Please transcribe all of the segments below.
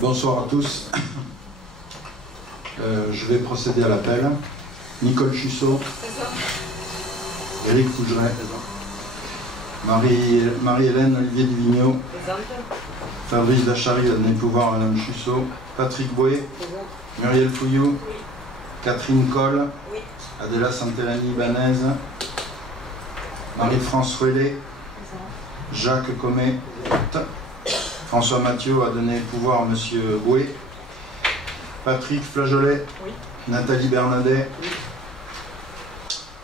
Bonsoir à tous. Je vais procéder à l'appel. Nicole Chussot. Éric Fougeret. Marie-Hélène Olivier Divigno. Fabrice Dachary a donné pouvoir à Madame Chussot. Patrick Boué. Muriel Fouillou. Catherine Coll. Adela Santelani-Ibanez. Marie-France Ruellet. Jacques Comet. François Mathieu a donné pouvoir à Monsieur Boué. Patrick Flageolet. Oui. Nathalie Bernadet. Oui.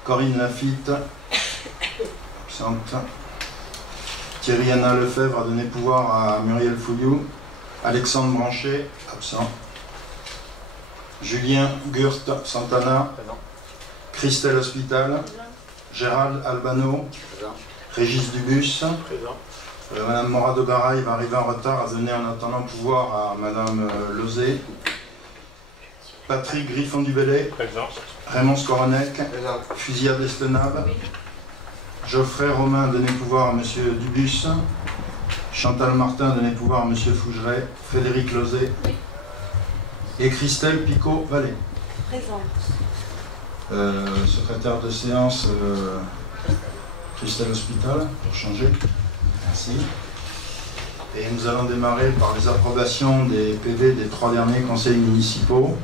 Corinne Lafitte. Absente. Thierry Anna Lefebvre a donné pouvoir à Muriel Fouillou. Alexandre Blanchet. Absent. Julien Gurt Santana. Présent. Christelle Hospital. Présent. Gérald Albano. Présent. Régis Dubus. Présent. Madame Morado Garay va arriver en retard, a donné en attendant pouvoir à Madame Lozé. Patrick Griffon du Bellay. Présent. Raymond Skoronec. Présent. Fusillade d'Estenave. Oui. Geoffrey Romain a donné pouvoir à Monsieur Dubus. Chantal Martin a donné pouvoir à Monsieur Fougeret. Frédéric Lozé. Oui. Et Christelle Picot-Vallée. Présente. Secrétaire de séance, Christelle Hospital, pour changer. Merci. Et nous allons démarrer par les approbations des PV des 3 derniers conseils municipaux.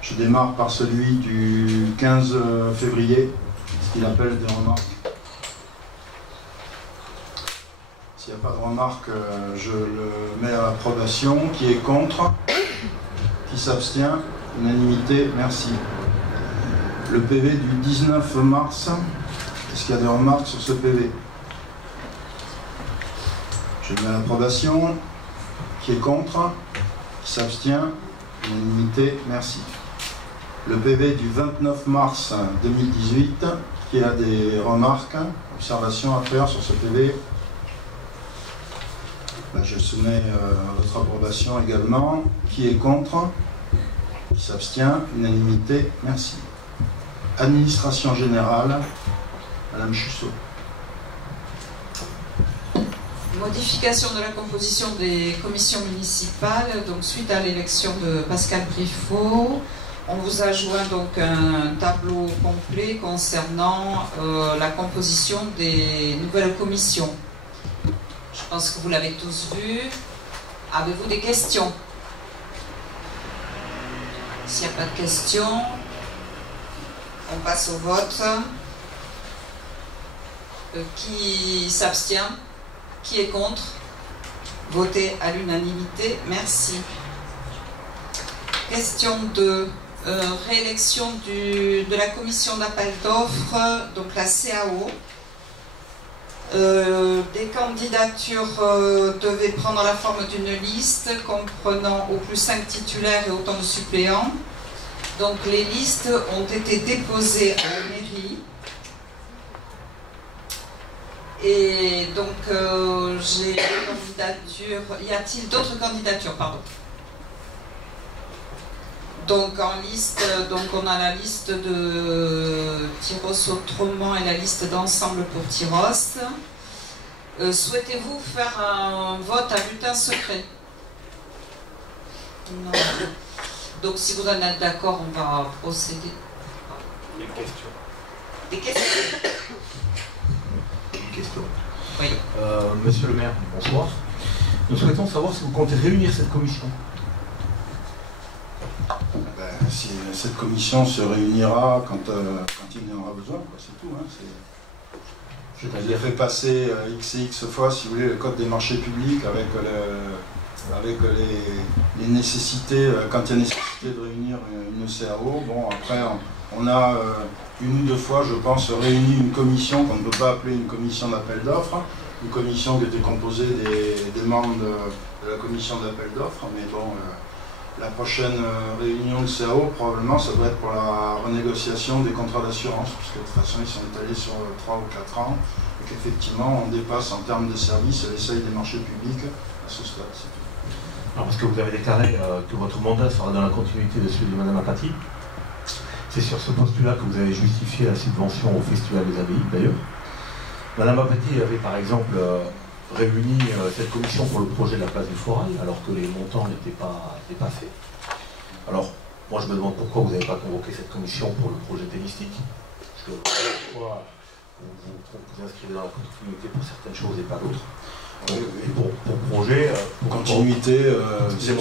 Je démarre par celui du 15 février, ce qu'il appelle des remarques. S'il n'y a pas de remarques, je le mets à l'approbation. Qui est contre? Qui s'abstient? Unanimité, merci. Le PV du 19 mars, est-ce qu'il y a des remarques sur ce PV? Je mets à l'approbation. Qui est contre? Qui s'abstient? Unanimité, merci. Le PV du 29 mars 2018, qui a des remarques, observations à faire sur ce PV? Je soumets à votre approbation également. Qui est contre? Qui s'abstient? Unanimité, merci. Administration générale, Madame Chussot. Modification de la composition des commissions municipales. Donc suite à l'élection de Pascal Briffaut, on vous a joint donc un tableau complet concernant la composition des nouvelles commissions. Je pense que vous l'avez tous vu. Avez-vous des questions? S'il n'y a pas de questions, on passe au vote. Qui s'abstient? Qui est contre? Votez à l'unanimité. Merci. Question 2. Réélection de la commission d'appel d'offres, donc la CAO. Des candidatures devaient prendre la forme d'une liste comprenant au plus 5 titulaires et autant de suppléants. Donc les listes ont été déposées à la mairie. Et donc j'ai des candidatures. Y a-t-il d'autres candidatures, pardon? Donc en liste, donc on a la liste de Tyros Autrement et la liste d'ensemble pour Tyros. Souhaitez-vous faire un vote à bulletin secret? Non. Donc si vous en êtes d'accord, on va procéder. Des questions. Des questions? Question. Oui. Monsieur le maire, bonsoir. Nous souhaitons savoir si vous comptez réunir cette commission. Si cette commission se réunira quand il y en aura besoin, c'est tout. Hein, je fait passer x fois, si vous voulez, le code des marchés publics avec les nécessités, quand il y a nécessité de réunir une CAO. Bon, après, on a une ou deux fois, je pense, réuni une commission qu'on ne peut pas appeler une commission d'appel d'offres, une commission qui était composée des membres de la commission d'appel d'offres, mais bon, la prochaine réunion de CAO, probablement, ça doit être pour la renégociation des contrats d'assurance, puisque de toute façon, ils sont étalés sur 3 ou 4 ans, et qu'effectivement, on dépasse en termes de services les seuils des marchés publics à ce stade. Alors, parce que vous avez déclaré que votre mandat sera dans la continuité de celui de Madame Apathy. C'est sur ce postulat que vous avez justifié la subvention au Festival des Abbayes, d'ailleurs. Madame Apathy avait par exemple réuni cette commission pour le projet de la place du Forail, alors que les montants n'étaient pas faits. Alors, moi je me demande pourquoi vous n'avez pas convoqué cette commission pour le projet tennistique. Parce que pourquoi vous inscrivez dans la continuité pour certaines choses et pas d'autres. Et pour projet... continuité, c'est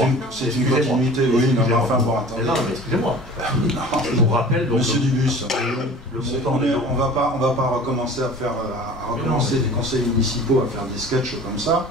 une continuité, oui, non, mais enfin bon, attendez. Non, mais excusez-moi. Je vous rappelle... Donc, Monsieur Dubus, on va pas recommencer recommencer des conseils municipaux à faire des sketchs comme ça.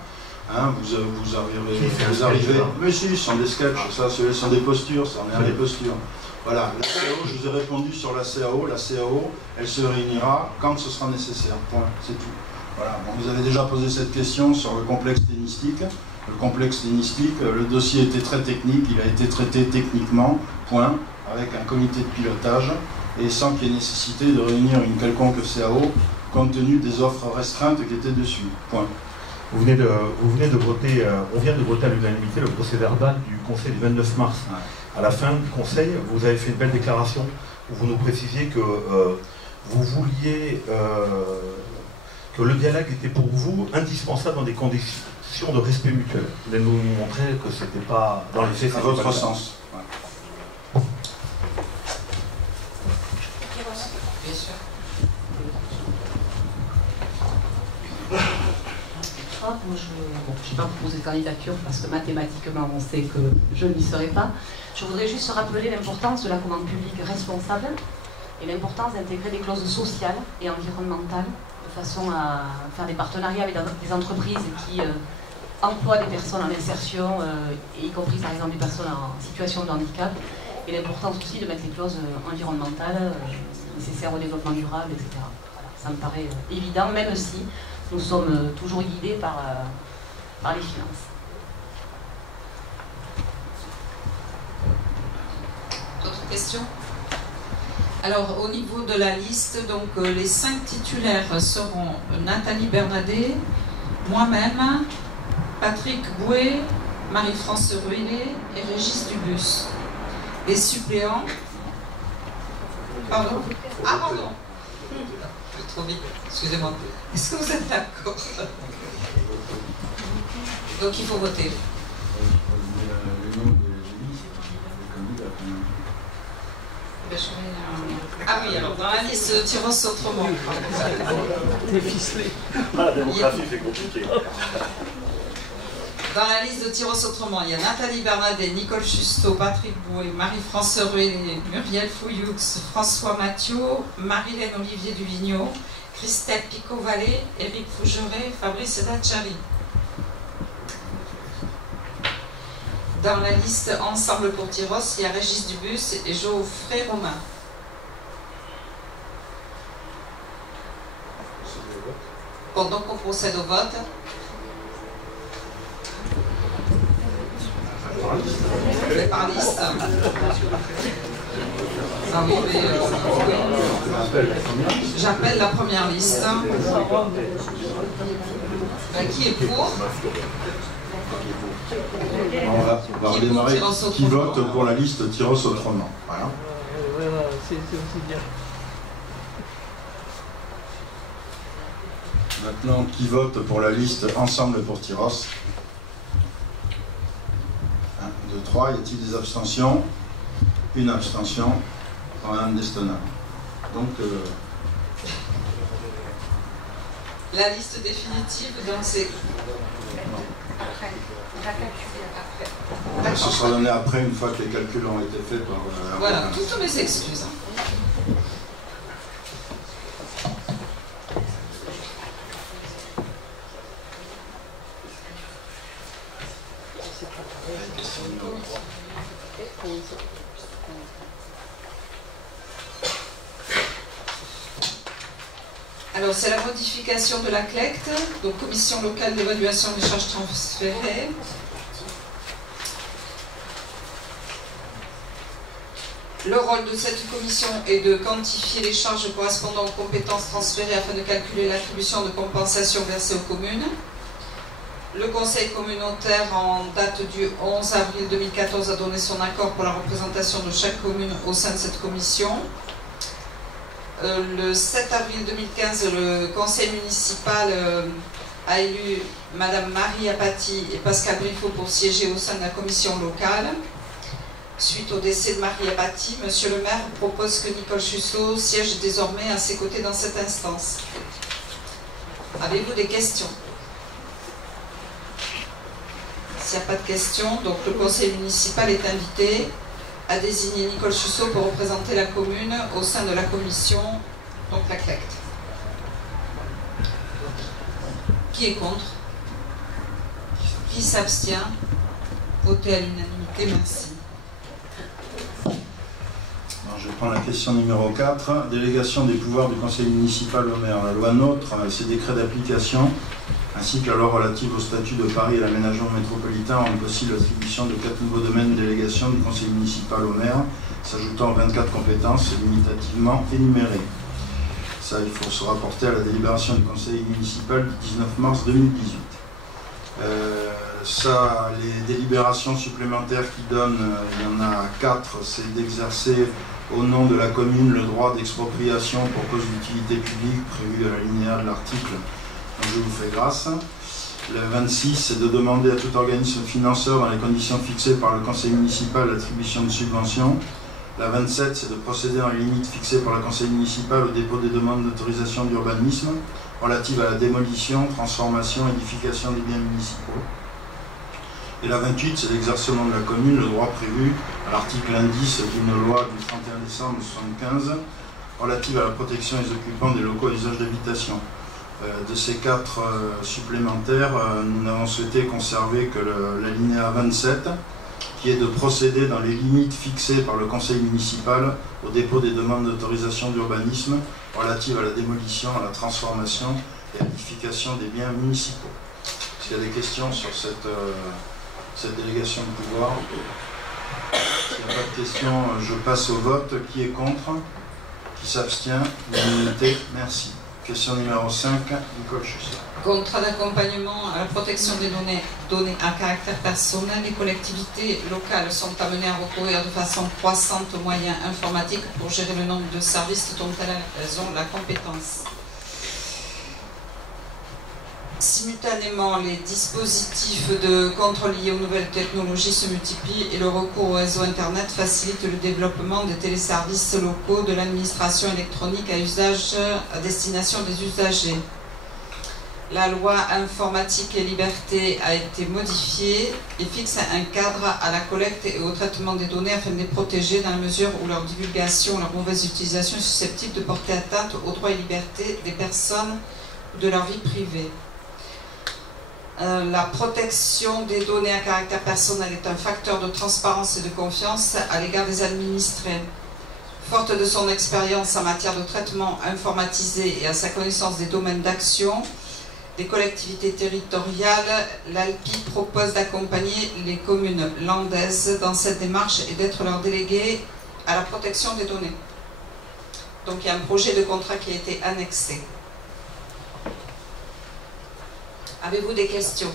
Hein, vous arrivez... Mais si, ce sont des sketchs, ça, ce sont des postures, ça en est des postures. Voilà, la CAO, je vous ai répondu sur la CAO. La CAO, elle se réunira quand ce sera nécessaire. Point, c'est tout. Voilà. Bon, vous avez déjà posé cette question sur le complexe tennistique. Le complexe tennistique, le dossier était très technique, il a été traité techniquement, point, avec un comité de pilotage, et sans qu'il y ait nécessité de réunir une quelconque CAO, compte tenu des offres restreintes qui étaient dessus. Point. Vous venez de voter, on vient de voter à l'unanimité le procès verbal du Conseil du 29 mars. Ouais. À la fin du Conseil, vous avez fait une belle déclaration où vous nous précisiez que vous vouliez que le dialogue était pour vous indispensable dans des conditions de respect mutuel. Vous voulez nous montrer que ce n'était pas dans les faits. À votre sens. Ouais. Bien sûr. Moi, je n'ai pas proposé de candidature parce que mathématiquement, on sait que je n'y serai pas. Je voudrais juste rappeler l'importance de la commande publique responsable et l'importance d'intégrer des clauses sociales et environnementales de façon à faire des partenariats avec des entreprises qui emploient des personnes en insertion, y compris par exemple des personnes en situation de handicap, et l'importance aussi de mettre les clauses environnementales nécessaires au développement durable, etc. Voilà, ça me paraît évident, même si nous sommes toujours guidés par les finances. D'autres questions? Alors, au niveau de la liste, donc, les 5 titulaires seront Nathalie Bernadet, moi-même, Patrick Bouet, Marie-France Ruellet et Régis Dubus. Les suppléants... Pardon? Ah, pardon! Trop vite, excusez-moi. Est-ce que vous êtes d'accord? Donc il faut voter. Ah oui, alors dans la liste Tyros autrement. T'es ficelé. La démographie, c'est compliqué. Dans la liste de Tyros autrement, il y a Nathalie Bernadet, Nicole Justo, Patrick Bouet, Marie-France Ruellet, Muriel Fouilloux, François Mathieu, Marilène Olivier Duvigneau, Christelle Picot-Vallée, Éric Fougeret, Fabrice Dachary. Dans la liste Ensemble pour Tyros, il y a Régis Dubus et Geoffrey Romain. Bon, donc on procède au vote. Par liste. Ah oui, mais j'appelle la première liste. Qui est pour? On va redémarrer. Qui vote pour la liste Tyros autrement? Voilà. Voilà, c'est aussi bien. Maintenant, qui vote pour la liste Ensemble pour Tyros? 1, 2, 3. Y a-t-il des abstentions? Une abstention. Madame Destona. Donc, la liste définitive, donc c'est... Ce sera donné après, une fois que les calculs ont été faits par... Voilà, toutes mes excuses. Alors, c'est la modification de la CLECT, donc Commission locale d'évaluation des charges transférées. Le rôle de cette commission est de quantifier les charges correspondant aux compétences transférées afin de calculer l'attribution de compensation versée aux communes. Le Conseil communautaire, en date du 11 avril 2014, a donné son accord pour la représentation de chaque commune au sein de cette commission. Le 7 avril 2015, le Conseil municipal a élu Madame Marie Apathy et Pascal Briffaut pour siéger au sein de la commission locale. Suite au décès de Marie Apathy, Monsieur le maire propose que Nicole Chusseau siège désormais à ses côtés dans cette instance. Avez-vous des questions? S'il n'y a pas de questions, donc le conseil municipal est invité à désigner Nicole Chusseau pour représenter la commune au sein de la commission, donc la CLECT. Qui est contre? Qui s'abstient? Votez à l'unanimité, merci. Alors, je prends la question numéro 4. Délégation des pouvoirs du conseil municipal au maire. La loi NOTRe, ses décrets d'application, ainsi que la loi relative au statut de Paris et l'aménagement métropolitain rendent possible l'attribution de 4 nouveaux domaines de délégation du conseil municipal au maire, s'ajoutant aux 24 compétences limitativement énumérées. Ça, il faut se rapporter à la délibération du conseil municipal du 19 mars 2018. Ça, les délibérations supplémentaires qui donnent, il y en a 4, c'est d'exercer au nom de la commune le droit d'expropriation pour cause d'utilité publique prévu à l'alinéa de l'article dont je vous fais grâce. Le 26, c'est de demander à tout organisme financeur dans les conditions fixées par le conseil municipal l'attribution de subventions. La 27, c'est de procéder dans les limites fixées par le conseil municipal au dépôt des demandes d'autorisation d'urbanisme relatives à la démolition, transformation, édification des biens municipaux. Et la 28, c'est l'exercement de la commune, le droit prévu à l'article 10 d'une loi du 31 décembre 1975 relative à la protection des occupants des locaux à usage d'habitation. De ces 4 supplémentaires, nous n'avons souhaité conserver que l'alinéa 27, qui est de procéder dans les limites fixées par le conseil municipal au dépôt des demandes d'autorisation d'urbanisme relatives à la démolition, à la transformation et à l'édification des biens municipaux. S'il y a des questions sur cette délégation de pouvoir, s'il n'y a pas de questions, je passe au vote. Qui est contre? Qui s'abstient? L'unanimité, merci. Question numéro 5, Nicole Chusseau. Contrat d'accompagnement à la protection des données à caractère personnel, les collectivités locales sont amenées à recourir de façon croissante aux moyens informatiques pour gérer le nombre de services dont elles ont la compétence. Simultanément, les dispositifs de contrôle liés aux nouvelles technologies se multiplient et le recours au réseau Internet facilite le développement des téléservices locaux de l'administration électronique à destination des usagers. La loi informatique et liberté a été modifiée et fixe un cadre à la collecte et au traitement des données afin de les protéger dans la mesure où leur divulgation ou leur mauvaise utilisation est susceptible de porter atteinte aux droits et libertés des personnes ou de leur vie privée. La protection des données à caractère personnel est un facteur de transparence et de confiance à l'égard des administrés. Forte de son expérience en matière de traitement informatisé et à sa connaissance des domaines d'action des collectivités territoriales, l'ALPI propose d'accompagner les communes landaises dans cette démarche et d'être leur délégué à la protection des données. Donc il y a un projet de contrat qui a été annexé. Avez-vous des questions?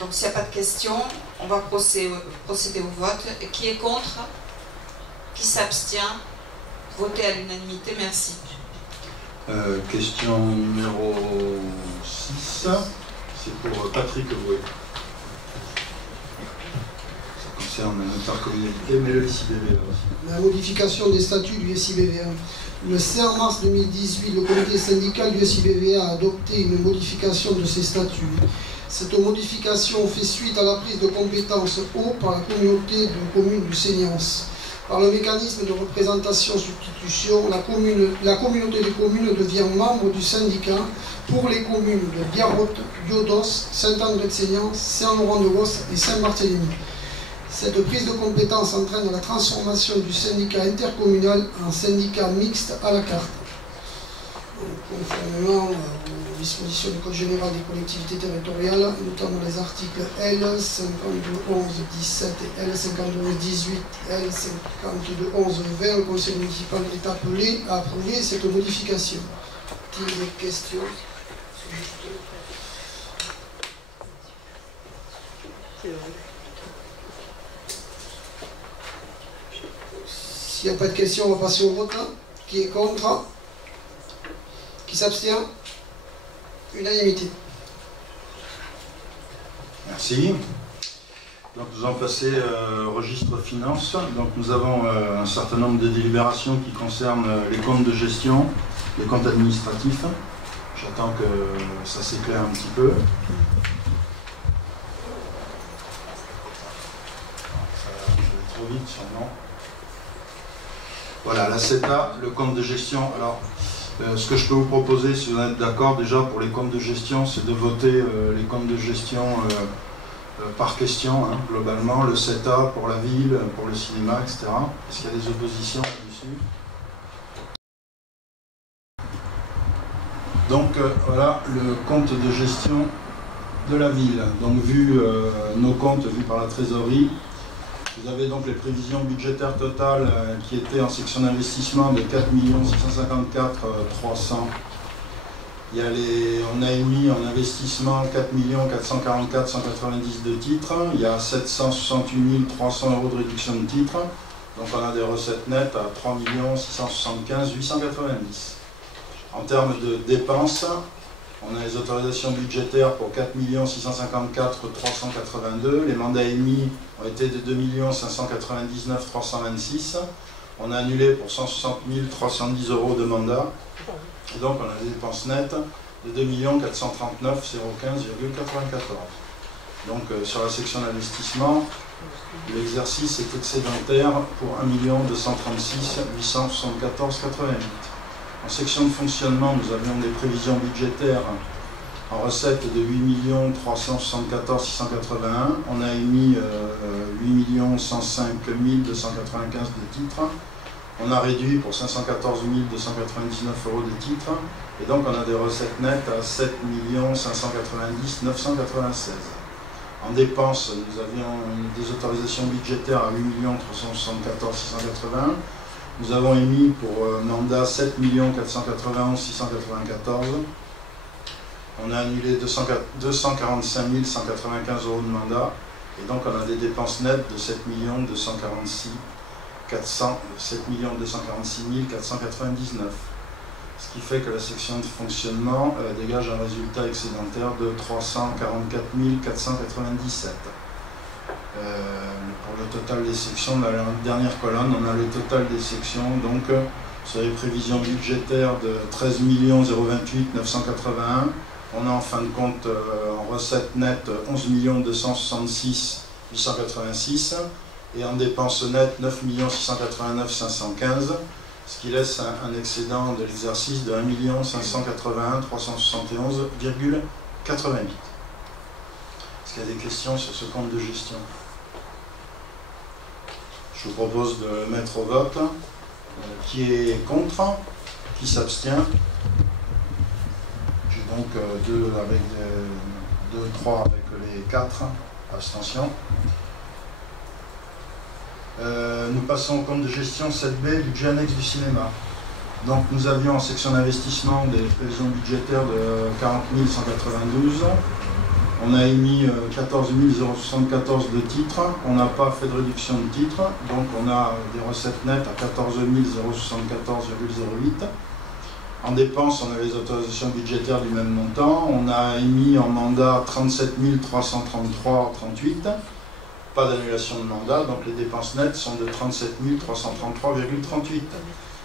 Donc s'il n'y a pas de questions, on va procéder au vote. Qui est contre? Qui s'abstient? Votez à l'unanimité, merci. Question numéro 6, c'est pour Patrick Bouet. Ça concerne l'intercommunalité, mais le SIBVA aussi. La modification des statuts du SIBVA. Le 5 mars 2018, le comité syndical du SIBVA a adopté une modification de ses statuts. Cette modification fait suite à la prise de compétence eau par la communauté de communes du Seignance. Par le mécanisme de représentation-substitution, la communauté des communes devient membre du syndicat pour les communes de Biarrôte, Diodos, Saint-André-de-Seignance, Saint-Laurent-de-Gosse et Saint-Barthélemy. Cette prise de compétence entraîne la transformation du syndicat intercommunal en syndicat mixte à la carte. Conformément aux dispositions du Code général des collectivités territoriales, notamment les articles L 5211-17 et L 5218, L 5211-20, le Conseil municipal est appelé à approuver cette modification. Y a-t-il des questions? S'il n'y a pas de questions, on va passer au vote. Qui est contre? Qui s'abstient? Unanimité. Merci. Donc nous allons passer au registre finances. Donc nous avons un certain nombre de délibérations qui concernent les comptes de gestion, les comptes administratifs. J'attends que ça s'éclaire un petit peu. Ça va trop vite sûrement. Voilà, la CETA, le compte de gestion. Alors, ce que je peux vous proposer, si vous êtes d'accord, déjà pour les comptes de gestion, c'est de voter les comptes de gestion par question, hein, globalement, le CETA pour la ville, pour le cinéma, etc. Est-ce qu'il y a des oppositions là-dessus? Donc voilà le compte de gestion de la ville. Donc vu nos comptes vus par la trésorerie, vous avez donc les prévisions budgétaires totales qui étaient en section d'investissement de 4 654 300. On a émis en investissement 4 444 190 de titres. Il y a 768 300 euros de réduction de titres. Donc on a des recettes nettes à 3 675 890. En termes de dépenses, on a les autorisations budgétaires pour 4 654 382. Les mandats émis ont été de 2 599 326. On a annulé pour 160 310 euros de mandats. Et donc on a des dépenses nettes de 2 439 015,94. Donc sur la section d'investissement, l'exercice est excédentaire pour 1 236 874,88. En section de fonctionnement, nous avions des prévisions budgétaires en recettes de 8 374 681. On a émis 8 105 295 de titres. On a réduit pour 514 299 euros de titres. Et donc on a des recettes nettes à 7 590 996. En dépenses, nous avions des autorisations budgétaires à 8 374 681. Nous avons émis pour mandat 7 491 694. On a annulé 245 195 euros de mandat. Et donc on a des dépenses nettes de 7 246 499. Ce qui fait que la section de fonctionnement dégage un résultat excédentaire de 344 497. Pour le total des sections, dans la dernière colonne, on a le total des sections, donc sur les prévisions budgétaires de 13 028 981. On a en fin de compte en recettes nettes 11 266 886 et en dépenses nettes 9 689 515, ce qui laisse un excédent de l'exercice de 1 581 371,88. Est-ce qu'il y a des questions sur ce compte de gestion? Je vous propose de mettre au vote. Qui est contre? Qui s'abstient? J'ai donc 3 avec les 4 abstentions. Nous passons au compte de gestion 7B, budget annexe du cinéma. Donc nous avions en section d'investissement des prévisions budgétaires de 40 192. On a émis 14 074 de titres. On n'a pas fait de réduction de titres. Donc on a des recettes nettes à 14 074,08. En dépenses, on a les autorisations budgétaires du même montant. On a émis en mandat 37 333,38. Pas d'annulation de mandat, donc les dépenses nettes sont de 37 333,38.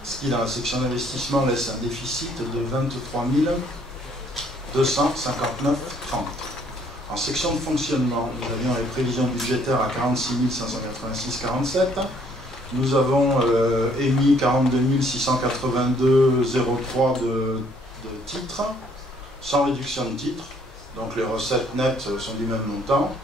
Ce qui, dans la section d'investissement, laisse un déficit de 23 259,30. En section de fonctionnement, nous avions les prévisions budgétaires à 46 586,47. Nous avons émis 42 682,03 de titres, sans réduction de titres. Donc les recettes nettes sont du même montant.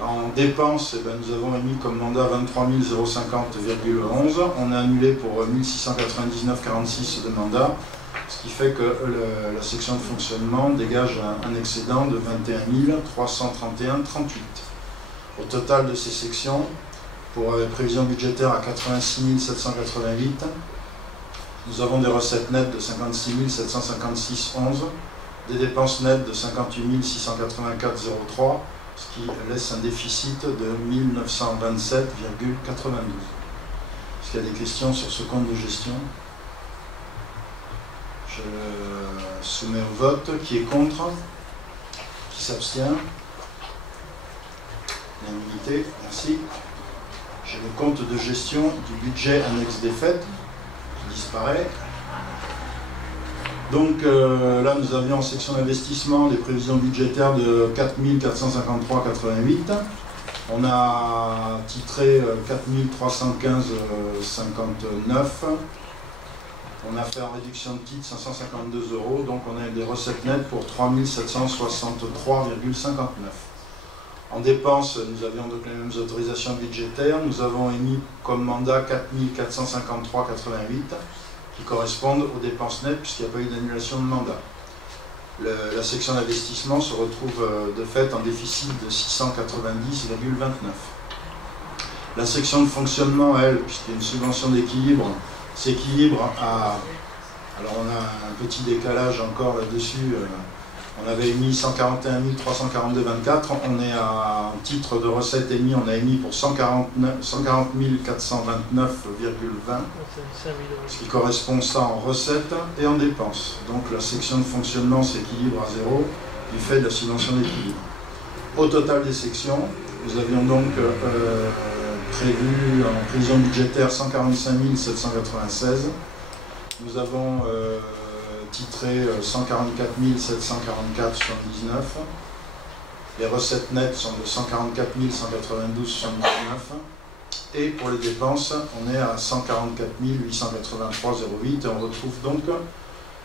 En dépenses, nous avons émis comme mandat 23 050,11. On a annulé pour 1699,46 de mandat, ce qui fait que la section de fonctionnement dégage un excédent de 21 331,38. Au total de ces sections, pour les prévisions budgétaires à 86 788, nous avons des recettes nettes de 56 756,11, des dépenses nettes de 58 684,03, ce qui laisse un déficit de 1927,92. Est-ce qu'il y a des questions sur ce compte de gestion? Je le soumets au vote. Qui est contre? Qui s'abstient? Unanimité, merci. J'ai le compte de gestion du budget annexe des fêtes qui disparaît. Donc là, nous avions en section d'investissement des prévisions budgétaires de 4 453,88. On a titré 4 315,59. On a fait en réduction de titre 552 €, donc on a des recettes nettes pour 3 763,59. En dépenses, nous avions donc les mêmes autorisations budgétaires. Nous avons émis comme mandat 4 453,88 qui correspondent aux dépenses nettes puisqu'il n'y a pas eu d'annulation de mandat. La section d'investissement se retrouve de fait en déficit de 690,29. La section de fonctionnement, elle, puisqu'il y a une subvention d'équilibre, s'équilibre à... Alors on a un petit décalage encore là-dessus. On avait émis 141 342,24. On est en titre de recettes émis, on a émis pour 140 429,20. Ce qui correspond ça en recettes et en dépenses. Donc la section de fonctionnement s'équilibre à zéro du fait de la subvention d'équilibre. Au total des sections, nous avions donc prévu en prévision budgétaire 145 796. Nous avons titré 144 744,79. Les recettes nettes sont de 144 192,79. Et pour les dépenses, on est à 144 883,08 et on retrouve donc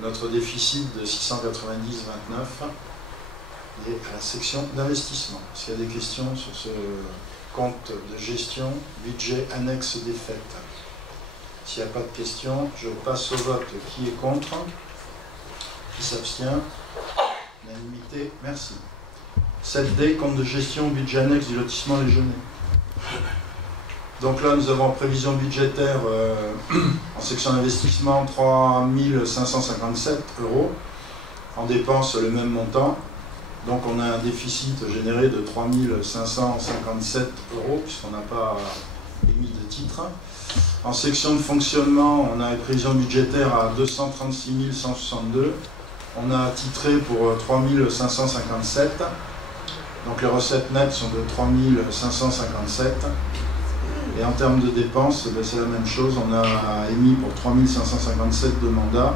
notre déficit de 690,29 et à la section d'investissement. Est-ce qu'il y a des questions sur ce compte de gestion, budget annexe des fêtes? S'il n'y a pas de questions, je passe au vote. Qui est contre? Qui s'abstient? Unanimité, merci. 7D, compte de gestion, budget annexe du lotissement Légenais. Donc là, nous avons en prévision budgétaire, en section d'investissement, 3 557 €. En dépenses, le même montant. Donc on a un déficit généré de 3 557 €, puisqu'on n'a pas émis de titre. En section de fonctionnement, on a une prévision budgétaire à 236 162. On a titré pour 3 557. Donc les recettes nettes sont de 3 557. Et en termes de dépenses, c'est la même chose. On a émis pour 3 557 de mandats.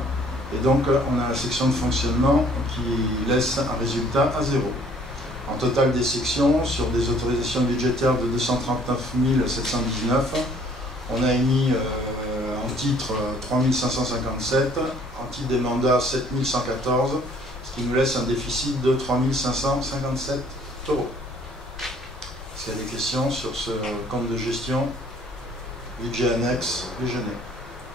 Et donc on a la section de fonctionnement qui laisse un résultat à zéro. En total des sections, sur des autorisations budgétaires de 239 719, on a émis en titre 3 557, en titre des mandats 7 114, ce qui nous laisse un déficit de 3 557 €. Est-ce qu'il y a des questions sur ce compte de gestion, budget annexe Légenais?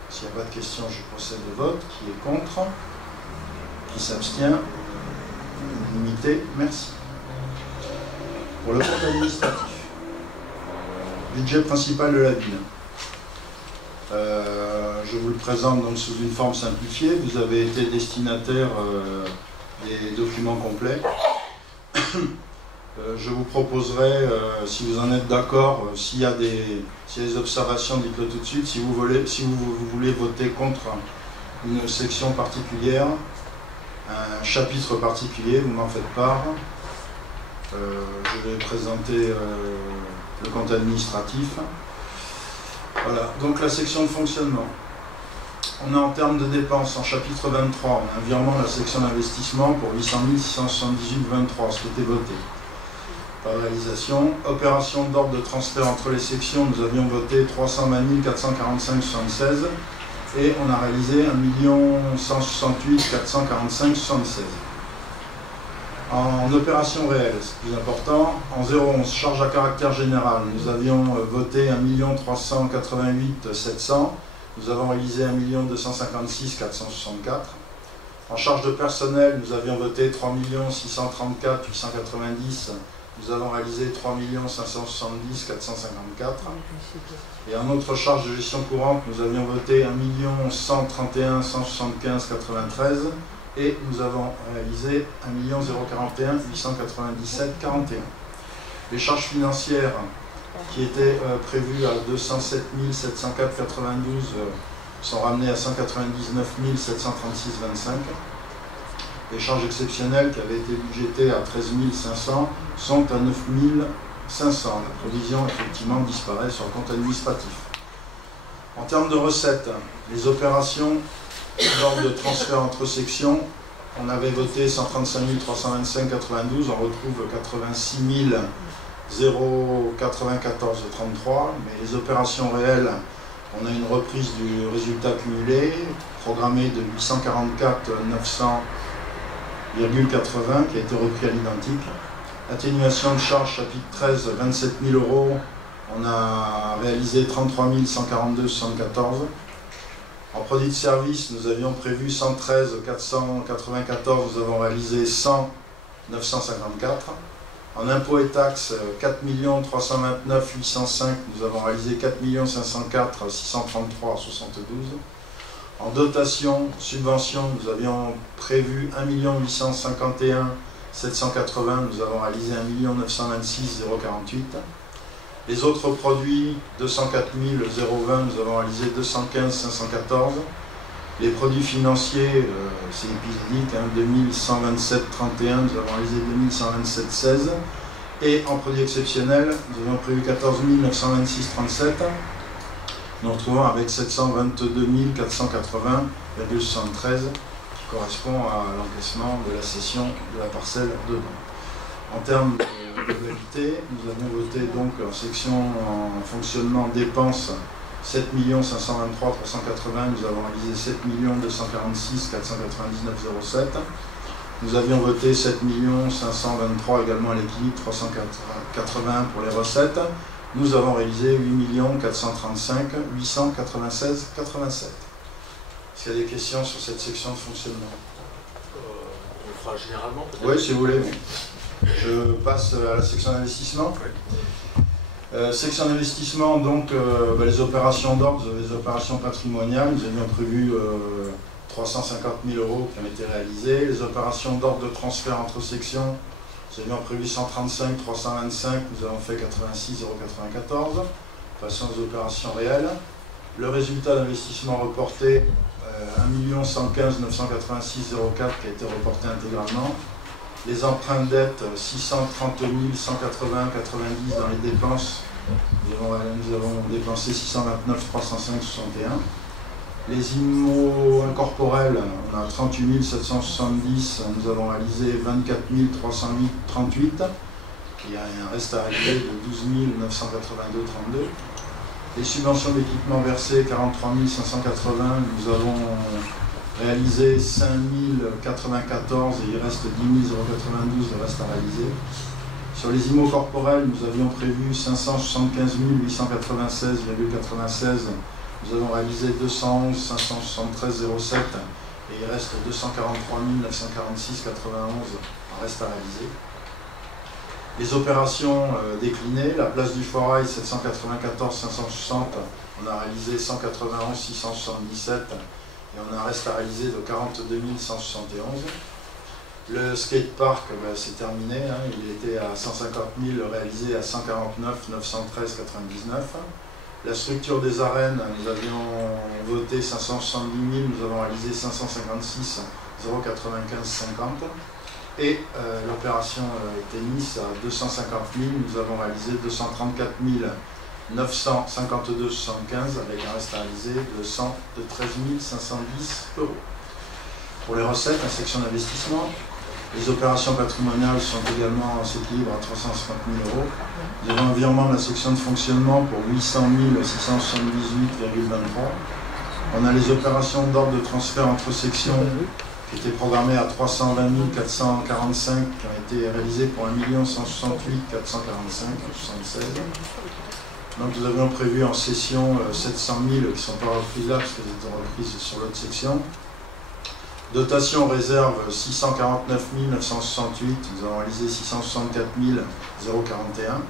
S'il n'y a pas de questions, je procède au vote. Qui est contre? Qui s'abstient? Unanimité, merci. Pour le compte administratif, budget principal de la ville. Je vous le présente donc sous une forme simplifiée. Vous avez été destinataire des documents complets. Je vous proposerai, si vous en êtes d'accord, s'il y a des observations, dites-le tout de suite. Si vous voulez voter contre une section particulière, un chapitre particulier, vous m'en faites part. Je vais présenter le compte administratif. Voilà, donc la section de fonctionnement. On a en termes de dépenses, en chapitre 23, on a un virement de la section d'investissement pour 800 678,23, ce qui était voté. Par réalisation, opération d'ordre de transfert entre les sections, nous avions voté 320 445,76 et on a réalisé 1 168 445,76. En opération réelle, c'est plus important, en 011, charge à caractère général, nous avions voté 1 388,700, nous avons réalisé 1 256,464. En charge de personnel, nous avions voté 3 634,890, nous avons réalisé 3 570,454. Et en autre charge de gestion courante, nous avions voté 1 131,175,93 et nous avons réalisé 1 041,897,41. Les charges financières qui étaient prévues à 207 704,92, sont ramenés à 199 736,25. Les charges exceptionnelles qui avaient été budgétées à 13 500 sont à 9 500. La provision, effectivement, disparaît sur le compte administratif. En termes de recettes, les opérations d'ordre de transfert entre sections, on avait voté 135 325,92, on retrouve 86 094,33, mais les opérations réelles, on a une reprise du résultat cumulé, programmé de 844 900,80, qui a été repris à l'identique. Atténuation de charges, chapitre 13, 27 000 €, on a réalisé 33 142,74. En produits de service, nous avions prévu 113 494, nous avons réalisé 100 954. En impôts et taxes, 4 329 805, nous avons réalisé 4 504 633 72. En dotation, subvention, nous avions prévu 1 851 780, nous avons réalisé 1 926 048. Les autres produits, 204 020, nous avons réalisé 215 514. Les produits financiers, c'est épisodique, 2127 31, nous avons réalisé 2127 16. Et en produits exceptionnels, nous avions prévu 14 926 37. Nous retrouvons avec 722 480,73, qui correspond à l'encaissement de la cession de la parcelle de don. En termes de globalité, nous avons voté donc en section en fonctionnement dépenses 7 523 380, nous avons réalisé 7 246 499,07. Nous avions voté 7 523 également à l'équilibre, 381 pour les recettes. Nous avons réalisé 8 435 896,87. Est-ce qu'il y a des questions sur cette section de fonctionnement? On le fera généralement peut-être? Oui, si vous voulez. Je passe à la section d'investissement. Section d'investissement, donc les opérations d'ordre, les opérations patrimoniales, nous avions prévu 350 000 € qui ont été réalisées. Les opérations d'ordre de transfert entre sections, nous avions prévu 135 325, nous avons fait 86 094. Passons aux opérations réelles. Le résultat d'investissement reporté, 1 115 986,04 qui a été reporté intégralement. Les emprunts de dette, 630 180,90 dans les dépenses. Nous avons dépensé 629 305,61. Les IMO incorporels, on a 38 770, nous avons réalisé 24 308,38. Il y a un reste à régler de 12 982,32. Les subventions d'équipement versées, 43 580, nous avons réalisé 5 094 et il reste 10 092 de reste à réaliser. Sur les IMO corporels, nous avions prévu 575 896,96. Nous avons réalisé 211 573,07 et il reste 243 946,91 en reste à réaliser. Les opérations déclinées, la place du Foirail 794 560, on a réalisé 191 677 et on a un reste à réaliser de 42 171. Le skatepark, c'est terminé, il était à 150 000, réalisé à 149 913,99. La structure des arènes, nous avions voté 570 000, nous avons réalisé 556 095,50. Et l'opération tennis à 250 000, nous avons réalisé 234 952,75 avec un reste à réaliser de 13 510 €. Pour les recettes, la section d'investissement, les opérations patrimoniales sont également en s'équilibre à 350 000 €. Nous avons un virement de la section de fonctionnement pour 800 678,23. On a les opérations d'ordre de transfert entre sections qui étaient programmées à 320 445, qui ont été réalisées pour 1 168 445,76. Donc nous avions prévu en session 700 000 qui ne sont pas reprises là, parce qu'elles étaient reprises sur l'autre section. Dotation réserve 649 968, nous avons réalisé 664 041.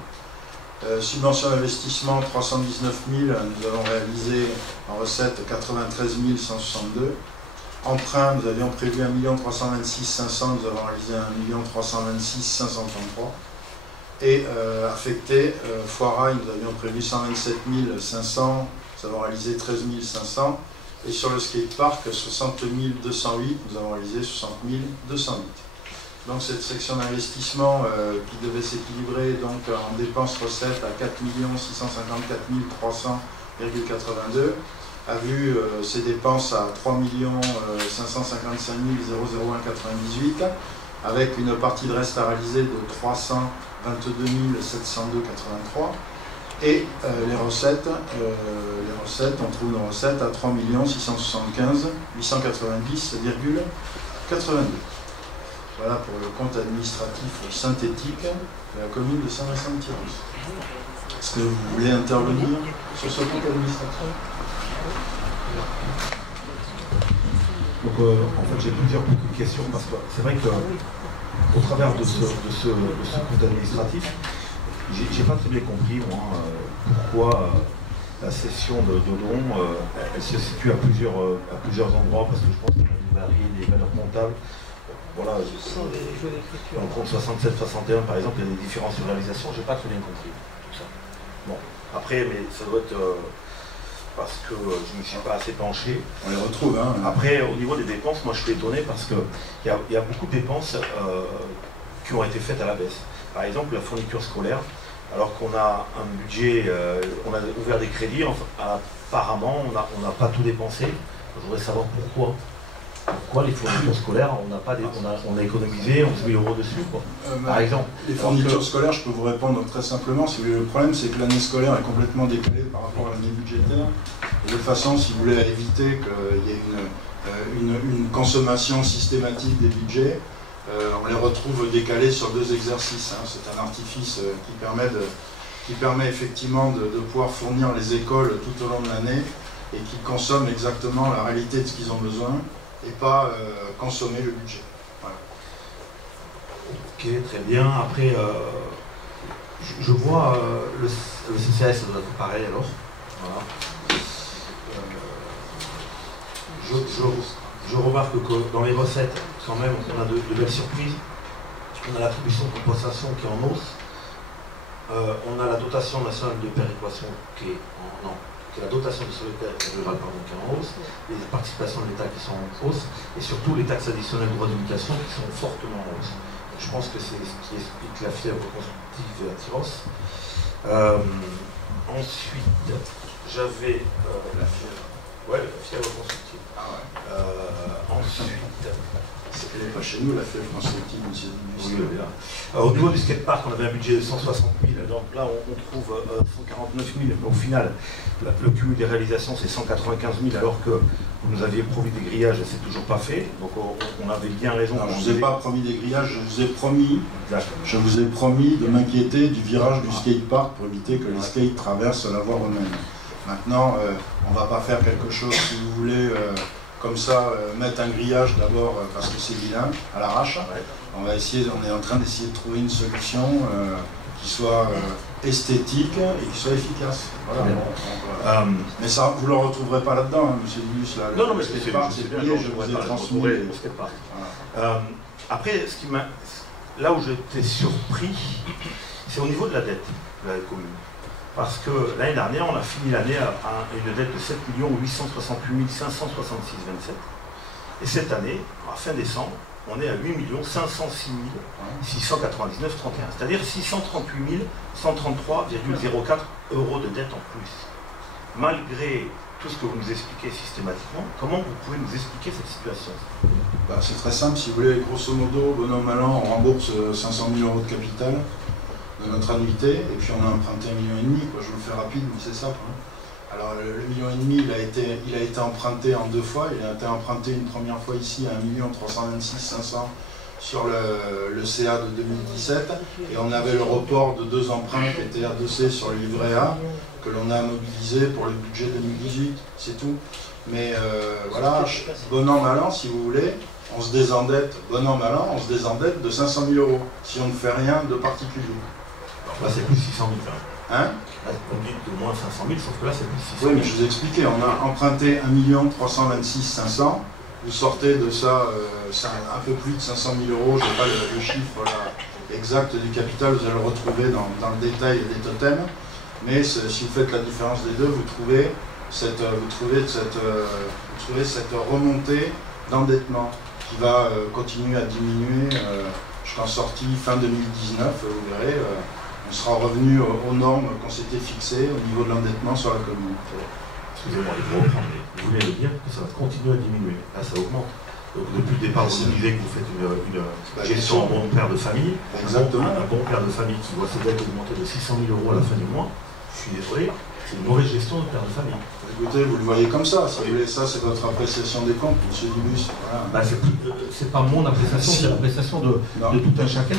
Subvention d'investissement 319 000, nous avons réalisé en recette 93 162. Emprunt, nous avions prévu 1 326 500, nous avons réalisé 1 326 533. Et affecté, Foirail, nous avions prévu 127 500, nous avons réalisé 13 500. Et sur le skatepark, 60 208, nous avons réalisé 60 208. Donc cette section d'investissement qui devait s'équilibrer donc en dépenses-recettes à 4 654 300,82 a vu ses dépenses à 3 555 001,98 avec une partie de reste à réaliser de 322 702,83 et les recettes, on trouve nos recettes à 3 675 890,82. Voilà pour le compte administratif synthétique de la commune de Saint-Vincent-de-Tyrosse. Est-ce que vous voulez intervenir sur ce compte administratif? Donc, en fait, j'ai plusieurs petites questions parce que c'est vrai qu'au travers de ce compte administratif, j'ai pas très bien compris, moi, pourquoi la cession de dons, elle se situe à plusieurs endroits, parce que je pense qu'il varie les valeurs comptables. Voilà, dans le compte 67-61, par exemple, il y a des différences de réalisation, j'ai pas très bien compris tout ça. Bon, après, mais ça doit être parce que je ne me suis pas assez penché. On les retrouve, hein. Après, au niveau des dépenses, moi je suis étonné parce qu'il y a beaucoup de dépenses qui ont été faites à la baisse. Par exemple, la fourniture scolaire, alors qu'on a un budget, on a ouvert des crédits, enfin, apparemment on n'a pas tout dépensé. Je voudrais savoir pourquoi. Pourquoi les fournitures scolaires, on a économisé 11 000 € dessus, quoi. Par exemple. Les fournitures scolaires, je peux vous répondre très simplement. Si vous voulez, le problème, c'est que l'année scolaire est complètement décalée par rapport à l'année budgétaire. Et de façon, si vous voulez, à éviter qu'il y ait une consommation systématique des budgets, on les retrouve décalés sur 2 exercices. Hein. C'est un artifice qui permet effectivement de pouvoir fournir les écoles tout au long de l'année et qui consomme exactement la réalité de ce qu'ils ont besoin et pas consommer le budget. Voilà. Ok, très bien. Après, je vois le CCAS, ça doit être pareil alors. Voilà. Je remarque que dans les recettes, quand même, on a de belles surprises. On a l'attribution de compensation qui est en hausse. On a la dotation nationale de péréquation qui est la dotation de solidarité rurale qui est en hausse, les participations de l'État qui sont en hausse, et surtout les taxes additionnelles de droits d'éducation qui sont fortement en hausse. Je pense que c'est ce qui explique la fièvre constructive à Tyrosse. Ensuite, j'avais la fièvre constructive. Ensuite, elle n'est pas chez nous, la fièvre constructive, monsieur. Oui, au niveau du skatepark, on avait un budget de 160 000, donc là on trouve 149 000, mais au final, le cumul des réalisations c'est 195 000, alors que vous nous aviez promis des grillages et c'est toujours pas fait, donc on avait bien raison. Non, je ne vous ai pas promis des grillages, je vous ai promis de m'inquiéter du virage du skatepark pour éviter que les skates traversent la voie romaine. Maintenant, on ne va pas faire quelque chose, si vous voulez, comme ça, mettre un grillage d'abord parce que c'est vilain, à l'arrache. On est en train d'essayer de trouver une solution qui soit esthétique et qui soit efficace. Voilà. Mais ça, vous ne le retrouverez pas là-dedans, hein, monsieur Dulus. Non, mais c'est bien, je vous ai transmis. Voilà. Après, là où j'étais surpris, c'est au niveau de la dette de la commune. Parce que l'année dernière, on a fini l'année à une dette de 7 868 566,27. Et cette année, à fin décembre, on est à 8 506 699,31. C'est-à-dire 638 133,04 € de dette en plus. Malgré tout ce que vous nous expliquez systématiquement, comment vous pouvez nous expliquer cette situation? C'est très simple, si vous voulez, grosso modo, bon an, mal an, on rembourse 500 000 € de capital de notre annuité, et puis on a emprunté 1,5 million, quoi. Je vous le fais rapide, mais c'est ça. Hein. Alors le 1,5 million, il a été emprunté en 2 fois. Il a été emprunté une première fois ici à 1 326 500 sur le CA de 2017, et on avait le report de 2 emprunts qui étaient adossés sur le livret A, que l'on a mobilisé pour le budget 2018, c'est tout. Mais voilà, bon an, mal an, si vous voulez, on se désendette, bon an, mal an, on se désendette de 500 000 €, si on ne fait rien de particulier. Là, c'est plus 600 000. Hein? Là, on dit au moins 500 000, sauf que là, c'est plus 600 000. Oui, mais je vous ai expliqué, on a emprunté 1 326 500. Vous sortez de ça, c'est un peu plus de 500 000 €, je n'ai pas le chiffre là, exact du capital, vous allez le retrouver dans le détail des totems. Mais si vous faites la différence des deux, vous trouvez trouvez cette remontée d'endettement qui va continuer à diminuer jusqu'en sortie fin 2019, vous verrez, on sera revenu aux normes qu'on s'était fixées au niveau de l'endettement sur la commune. Excusez-moi, je vais reprendre, mais vous venez de dire que ça va continuer à diminuer. Là, ça augmente. Donc, depuis le départ, vous disiez que vous faites une gestion en bon père de famille. Exactement. Un bon père de famille qui voit ses dettes augmenter de 600 000 € à la fin du mois. Je suis désolé, c'est une mauvaise gestion de père de famille. Écoutez, vous le voyez comme ça, si vous voulez, ça c'est votre appréciation des comptes, M. Dubus. Voilà. Bah, c'est pas mon appréciation, c'est l'appréciation de tout un chacun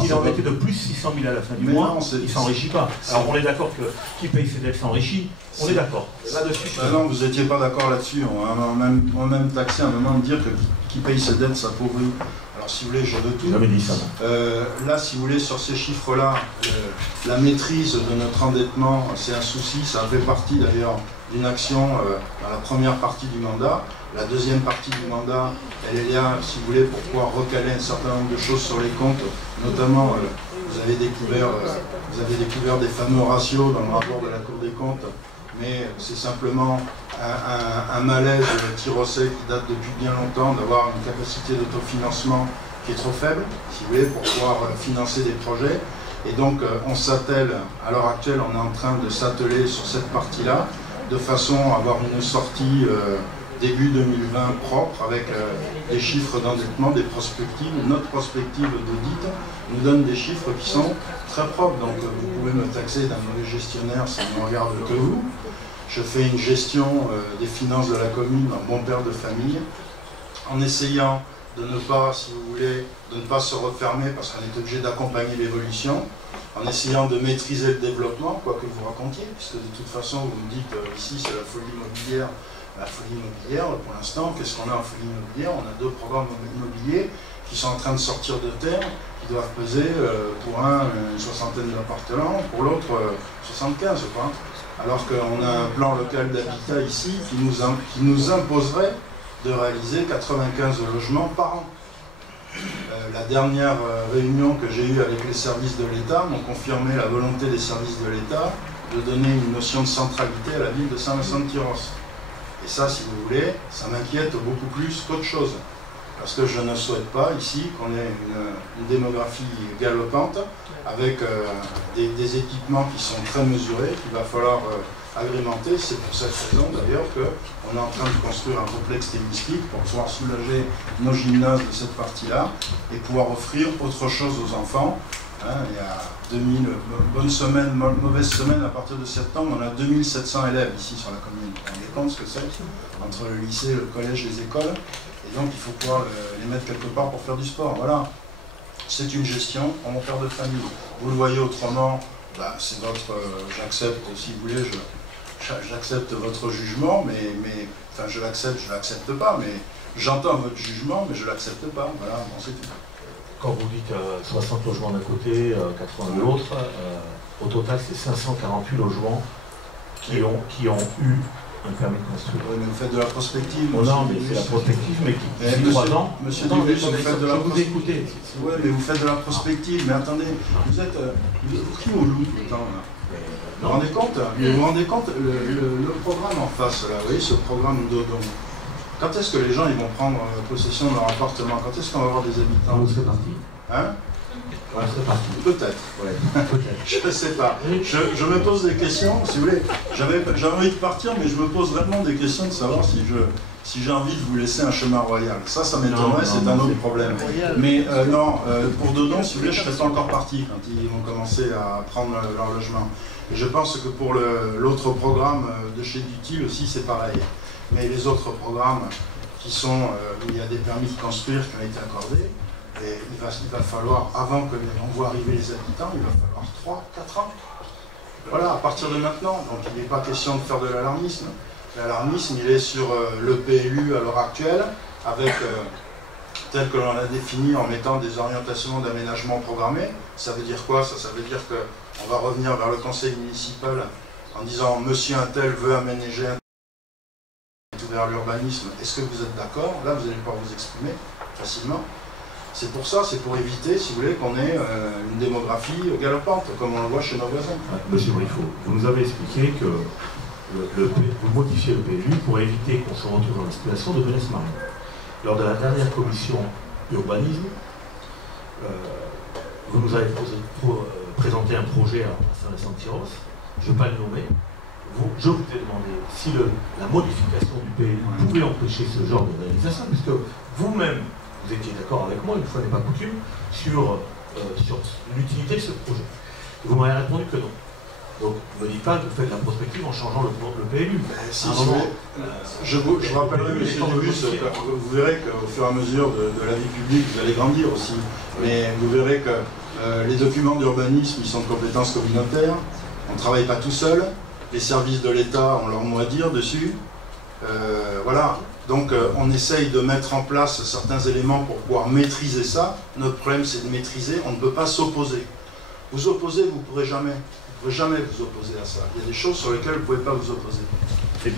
qui en mettait de plus 600 000 à la fin du mois, il ne s'enrichit pas. Alors on est d'accord que qui paye ses dettes s'enrichit, on est d'accord. Là-dessus. Non, vous n'étiez pas d'accord là-dessus. On a même taxé à un moment de dire que qui paye ses dettes s'appauvrit. Alors si vous voulez, je veux tout. J'avais dit ça. Là, si vous voulez, sur ces chiffres-là, la maîtrise de notre endettement, c'est un souci. Ça fait partie d'ailleurs d'une action dans la première partie du mandat. La deuxième partie du mandat, elle est là, si vous voulez, pour pouvoir recaler un certain nombre de choses sur les comptes. Notamment, vous avez découvert des fameux ratios dans le rapport de la Cour des comptes. Mais c'est simplement un malaise tirocé qui date depuis bien longtemps d'avoir une capacité d'autofinancement qui est trop faible, si vous voulez, pour pouvoir financer des projets. Et donc on s'attelle, à l'heure actuelle, on est en train de s'atteler sur cette partie-là, de façon à avoir une sortie début 2020 propre, avec des chiffres d'endettement, des prospectives. Notre prospective d'audit nous donne des chiffres qui sont très propres. Donc vous pouvez me taxer d'un mauvais gestionnaire, ça ne me regarde que vous. Je fais une gestion des finances de la commune en bon père de famille, en essayant de ne pas, si vous voulez, de ne pas se refermer parce qu'on est obligé d'accompagner l'évolution, en essayant de maîtriser le développement, quoi que vous racontiez, puisque de toute façon vous me dites ici c'est la folie immobilière. La folie immobilière, pour l'instant, qu'est-ce qu'on a en folie immobilière? On a 2 programmes immobiliers qui sont en train de sortir de terre, qui doivent peser pour un une 60aine d'appartements, pour l'autre 75, je crois. Alors qu'on a un plan local d'habitat ici qui nous imposerait de réaliser 95 logements par an. La dernière réunion que j'ai eue avec les services de l'État m'ont confirmé la volonté des services de l'État de donner une notion de centralité à la ville de Saint-Vincent-de-Tyrosse. Et ça, si vous voulez, ça m'inquiète beaucoup plus qu'autre chose. Parce que je ne souhaite pas ici qu'on ait une démographie galopante avec des équipements qui sont très mesurés, qu'il va falloir agrémenter. C'est pour cette raison d'ailleurs qu'on est en train de construire un complexe tennistique pour pouvoir soulager nos gymnases de cette partie-là et pouvoir offrir autre chose aux enfants. Il y a 2000 bonnes semaines, mauvaises semaines, à partir de septembre, on a 2700 élèves ici sur la commune. Vous vous rendez compte ce que c'est entre le lycée, le collège, les écoles. Et donc il faut pouvoir les mettre quelque part pour faire du sport. Voilà. C'est une gestion en mon père de famille. Vous le voyez autrement, bah, c'est votre. J'accepte, si vous voulez, j'accepte votre jugement, enfin je l'accepte pas, mais j'entends votre jugement, mais je l'accepte pas. Voilà, bon, c'est tout. Quand vous dites 60 logements d'un côté, 80 de l'autre, au total c'est 548 logements qui ont eu un permis de construire. Oui, mais vous faites de la prospective. Non, mais c'est la prospective, mais qui 3 ans. Monsieur Dubus, vous faites de la prospective. Oui, mais vous faites de la prospective. Mais attendez, vous êtes qui au loup tout le temps là? Vous vous rendez compte? Vous vous rendez compte le programme en face là, vous voyez ce programme Dodon. Quand est-ce que les gens ils vont prendre possession de leur appartement? Quand est-ce qu'on va avoir des habitants? Vous serez parti. Hein? Ouais, c'est parti. Peut-être. Ouais, peut-être. Je ne sais pas. Je me pose des questions, si vous voulez. J'avais envie de partir, mais je me pose vraiment des questions de savoir si j'ai envie de vous laisser un chemin royal. Ça m'étonnerait, c'est un autre problème. Mais non, pour Dodon, si vous voulez, je ne serais pas encore parti quand ils vont commencer à prendre leur logement. Et je pense que pour l'autre programme de chez Dutil aussi, c'est pareil. Mais les autres programmes qui sont, où il y a des permis de construire qui ont été accordés, et il va falloir, avant que l'on voit arriver les habitants, il va falloir 3-4 ans. Voilà, à partir de maintenant. Donc il n'est pas question de faire de l'alarmisme. L'alarmisme, il est sur le PLU à l'heure actuelle, avec tel que l'on l'a défini en mettant des orientations d'aménagement programmées. Ça veut dire quoi? Ça veut dire qu'on va revenir vers le conseil municipal en disant « Monsieur un tel veut aménager un vers l'urbanisme, est-ce que vous êtes d'accord? » Là, vous allez pouvoir vous exprimer facilement. C'est pour ça, c'est pour éviter, si vous voulez, qu'on ait une démographie galopante, comme on le voit chez nos voisins. Monsieur Briffaut, vous nous avez expliqué que vous modifiez le PLU pour éviter qu'on se retrouve dans la situation de menace marine. Lors de la dernière commission urbanisme, vous nous avez présenté un projet à Saint-Vincent-de-Tyros, je ne vais pas le nommer. Je vous ai demandé si la modification du PLU pouvait empêcher ce genre de réalisation, puisque vous-même, vous étiez d'accord avec moi, une fois n'est pas coutume, sur l'utilité de ce projet. Vous m'avez répondu que non. Donc, ne me dites pas que vous faites la prospective en changeant le PLU. Je vous rappellerai, monsieur Dubus, vous verrez qu'au fur et à mesure de la vie publique, vous allez grandir aussi. Mais vous verrez que les documents d'urbanisme, ils sont de compétence communautaire. On ne travaille pas tout seul. Les services de l'État ont leur mot à dire dessus. Voilà. Donc, on essaye de mettre en place certains éléments pour pouvoir maîtriser ça. Notre problème, c'est de maîtriser. On ne peut pas s'opposer. Vous opposer, vous ne pourrez jamais. Vous ne pouvez jamais vous opposer à ça. Il y a des choses sur lesquelles vous ne pouvez pas vous opposer.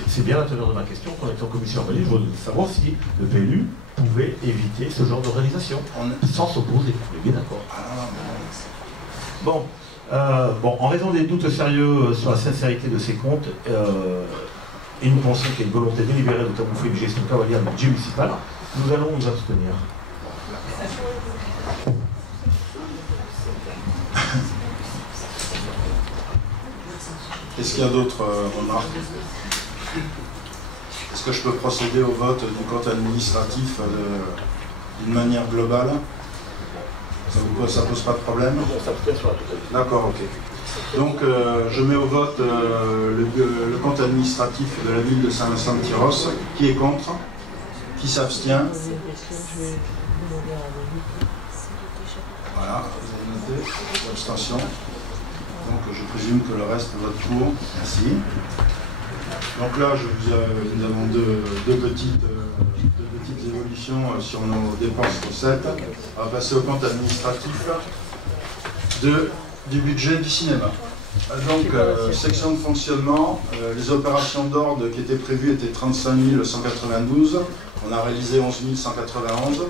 C'est bien la teneur de ma question. Quand on est en commission urbanisme, je voudrais savoir si le PLU pouvait éviter ce genre de réalisation sans s'opposer. Vous êtes bien d'accord? Bon, en raison des doutes sérieux sur la sincérité de ces comptes, et nous pensons qu'il y a une volonté délibérée de camoufler une gestion cavalière du budget municipal, nous allons nous abstenir. Est-ce qu'il y a d'autres remarques? Est-ce que je peux procéder au vote du compte administratif d'une manière globale? Ça pose pas de problème? D'accord, ok. Donc je mets au vote le compte administratif de la ville de Saint-Vincent-de-Tyros. Qui est contre? Qui s'abstient? Voilà, vous avez noté l'abstention. Donc je présume que le reste vote pour. Merci. Donc là, nous avons deux petites évolutions sur nos dépenses recettes. On va passer au compte administratif du budget du cinéma. Donc, section de fonctionnement, les opérations d'ordre qui étaient prévues étaient 35 192. On a réalisé 11 191.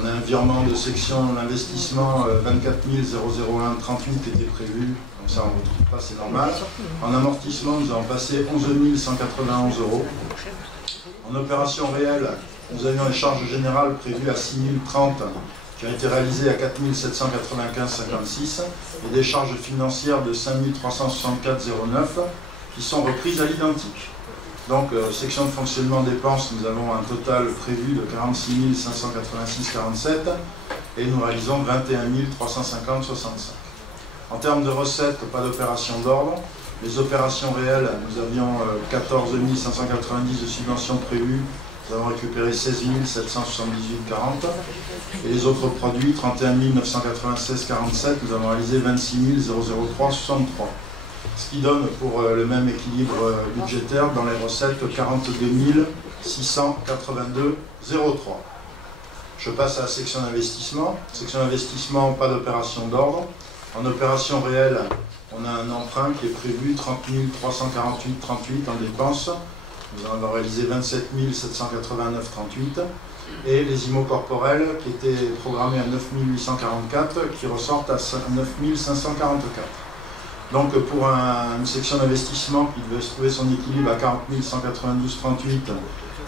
On a un virement de section d'investissement 24 001 38 qui était prévu, donc ça on ne retrouve pas, c'est normal. En amortissement, nous avons passé 11 191 €. En opération réelle, nous avions les charges générales prévues à 6 030 qui ont été réalisées à 4 795,56 et des charges financières de 5 364,09 qui sont reprises à l'identique. Donc, section de fonctionnement dépenses, nous avons un total prévu de 46 586,47 et nous réalisons 21 350,65. En termes de recettes, pas d'opération d'ordre. Les opérations réelles, nous avions 14 590 de subventions prévues. Nous avons récupéré 16 778,40. Et les autres produits, 31 996,47. Nous avons réalisé 26 003,63. Ce qui donne pour le même équilibre budgétaire dans les recettes 42 682,03. Je passe à la section d'investissement. Section d'investissement, pas d'opération d'ordre. En opération réelle, on a un emprunt qui est prévu 30 348,38 en dépenses. Nous en avons réalisé 27 789,38. Et les IMO corporels qui étaient programmés à 9 844 qui ressortent à 9 544. Donc pour une section d'investissement qui devait trouver son équilibre à 40 192,38,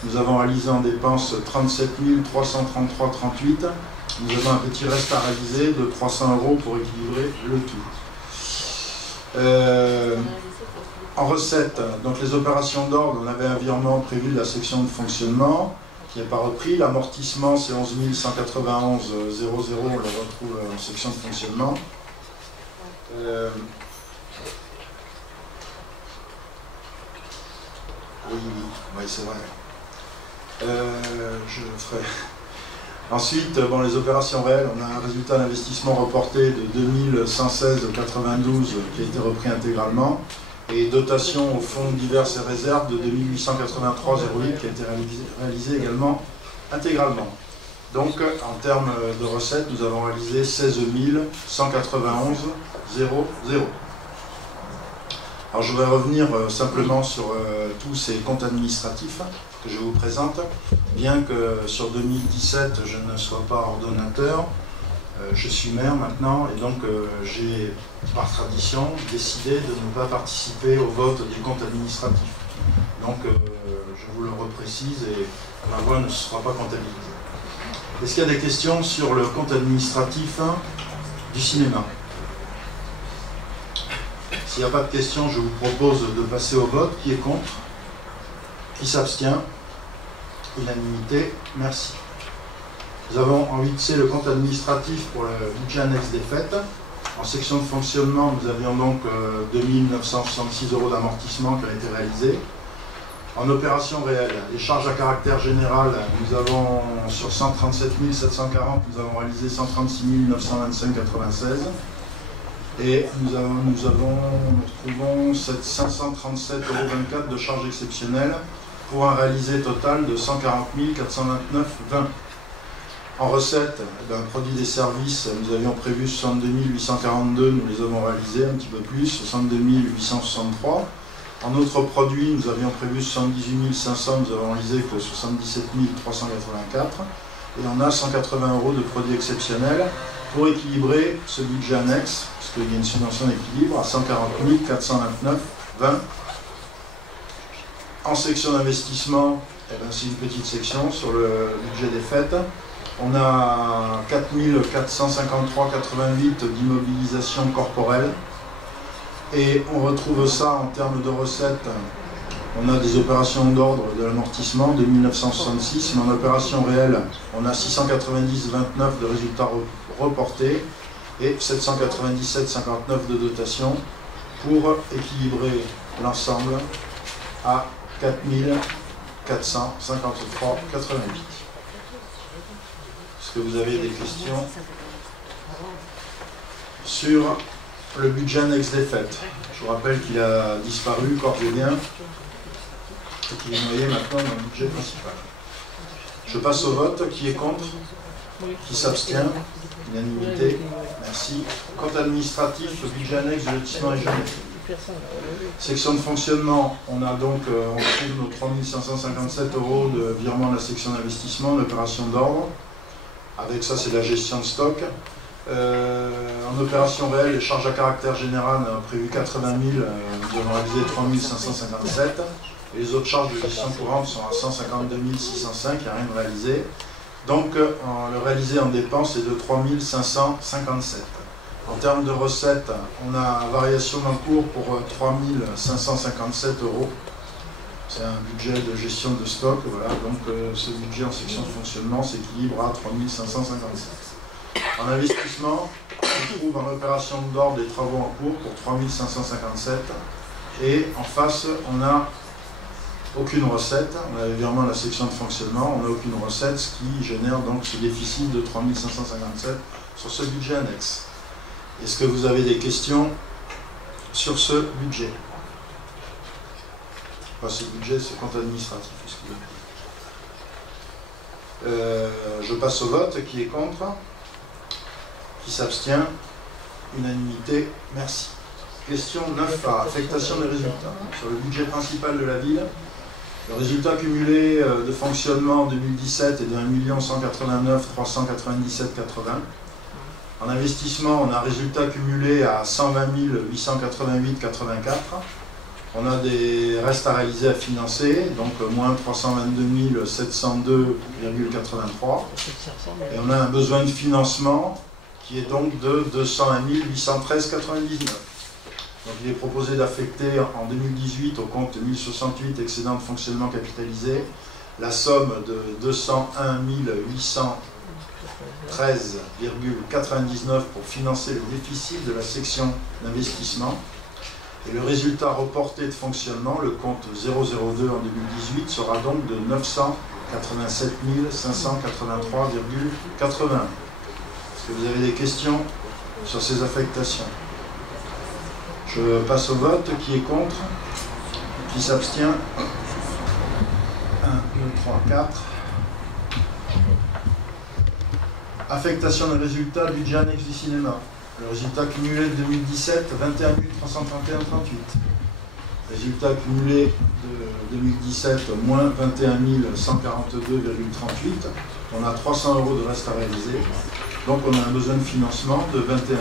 nous avons réalisé en dépenses 37 333,38. Nous avons un petit reste à réaliser de 300 € pour équilibrer le tout. En recette, donc les opérations d'ordre, on avait un virement prévu de la section de fonctionnement qui n'est pas repris. L'amortissement, c'est 11 191,00, on le retrouve en section de fonctionnement. Oui, c'est vrai. Je ferai. Ensuite, les opérations réelles, on a un résultat d'investissement reporté de 2116,92 qui a été repris intégralement, et dotation au fonds divers et réserves de 2883,08 qui a été réalisé également intégralement. Donc, en termes de recettes, nous avons réalisé 16 191,00. Alors je vais revenir simplement sur tous ces comptes administratifs que je vous présente. Bien que sur 2017 je ne sois pas ordonnateur, Je suis maire maintenant et donc j'ai, par tradition, décidé de ne pas participer au vote des comptes administratifs. Donc je vous le reprécise et ma voix ne sera pas comptabilisée. Est-ce qu'il y a des questions sur le compte administratif du cinéma? S'il n'y a pas de questions, je vous propose de passer au vote. Qui est contre? Qui s'abstient? Unanimité, merci. Nous avons en 8C le compte administratif pour le budget annexe des fêtes. En section de fonctionnement, nous avions donc 2 966 € d'amortissement qui ont été réalisés. En opération réelle, les charges à caractère général, nous avons sur 137 740, nous avons réalisé 136 925,96. Et nous trouvons 537,24 € de charges exceptionnelles pour un réalisé total de 140 429,20. En recettes, produits des services, nous avions prévu 62 842, nous les avons réalisés un petit peu plus, 62 863. En autres produits, nous avions prévu 78 500, nous avons réalisé que 77 384. Et on a 180 € de produits exceptionnels pour équilibrer ce budget annexe, parce qu'il y a une subvention d'équilibre à 140 429,20. En section d'investissement, c'est une petite section sur le budget des fêtes. On a 4 453,88 d'immobilisation corporelle. Et on retrouve ça en termes de recettes. On a des opérations d'ordre de l'amortissement de 1966, mais en opération réelle, on a 690,29 de résultats reportés et 797,59 de dotation pour équilibrer l'ensemble à 4 453,88. Est-ce que vous avez des questions sur le budget annexe des fêtes? Je vous rappelle qu'il a disparu, corps-bien, et qu'il est noyé maintenant dans le budget principal. Je passe au vote. Qui est contre? Qui s'abstient? Unanimité. Merci. Compte administratif, le budget annexe du lotissement régional. Section de fonctionnement, on a donc, on trouve nos 3 557 € de virement de la section d'investissement, d'opération d'ordre. Avec ça, c'est la gestion de stock. En opération réelle, les charges à caractère général, on a prévu 80 000, nous avons réalisé 3 557. Et les autres charges de gestion courante sont à 152 605, il n'y a rien de réalisé. Donc, le réalisé en dépenses est de 3 557. En termes de recettes, on a variation d'encours pour 3 557 €. C'est un budget de gestion de stock, voilà. Donc ce budget en section de fonctionnement s'équilibre à 3 557. En investissement, on trouve en opération d'ordre des travaux en cours pour 3 557. Et en face, on n'a aucune recette. On a évidemment la section de fonctionnement, on n'a aucune recette, ce qui génère donc ce déficit de 3 557 sur ce budget annexe. Est-ce que vous avez des questions sur ce budget? Enfin, ce budget, c'est compte administratif. Je passe au vote. Qui est contre? Qui s'abstient? Unanimité. Merci. Question 9A. Affectation des résultats. Sur le budget principal de la ville, le résultat cumulé de fonctionnement en 2017 est de 1 189 397,80. En investissement, on a un résultat cumulé à 120 888,84. On a des restes à réaliser, à financer, donc moins 322 702,83. Et on a un besoin de financement qui est donc de 201 813,99. Donc il est proposé d'affecter en 2018 au compte 1068 excédent de fonctionnement capitalisé la somme de 201 813,99 pour financer le déficit de la section d'investissement. Et le résultat reporté de fonctionnement, le compte 002 en 2018, sera donc de 987 583,80. Est-ce que vous avez des questions sur ces affectations? Je passe au vote. Qui est contre? Qui s'abstient? 1, 2, 3, 4. Affectation des résultats, budget annexe du cinéma. Le résultat cumulé de 2017, 21 331,38. Résultat cumulé de 2017, moins 21 142,38. On a 300 € de reste à réaliser. Donc on a un besoin de financement de 21 442,38.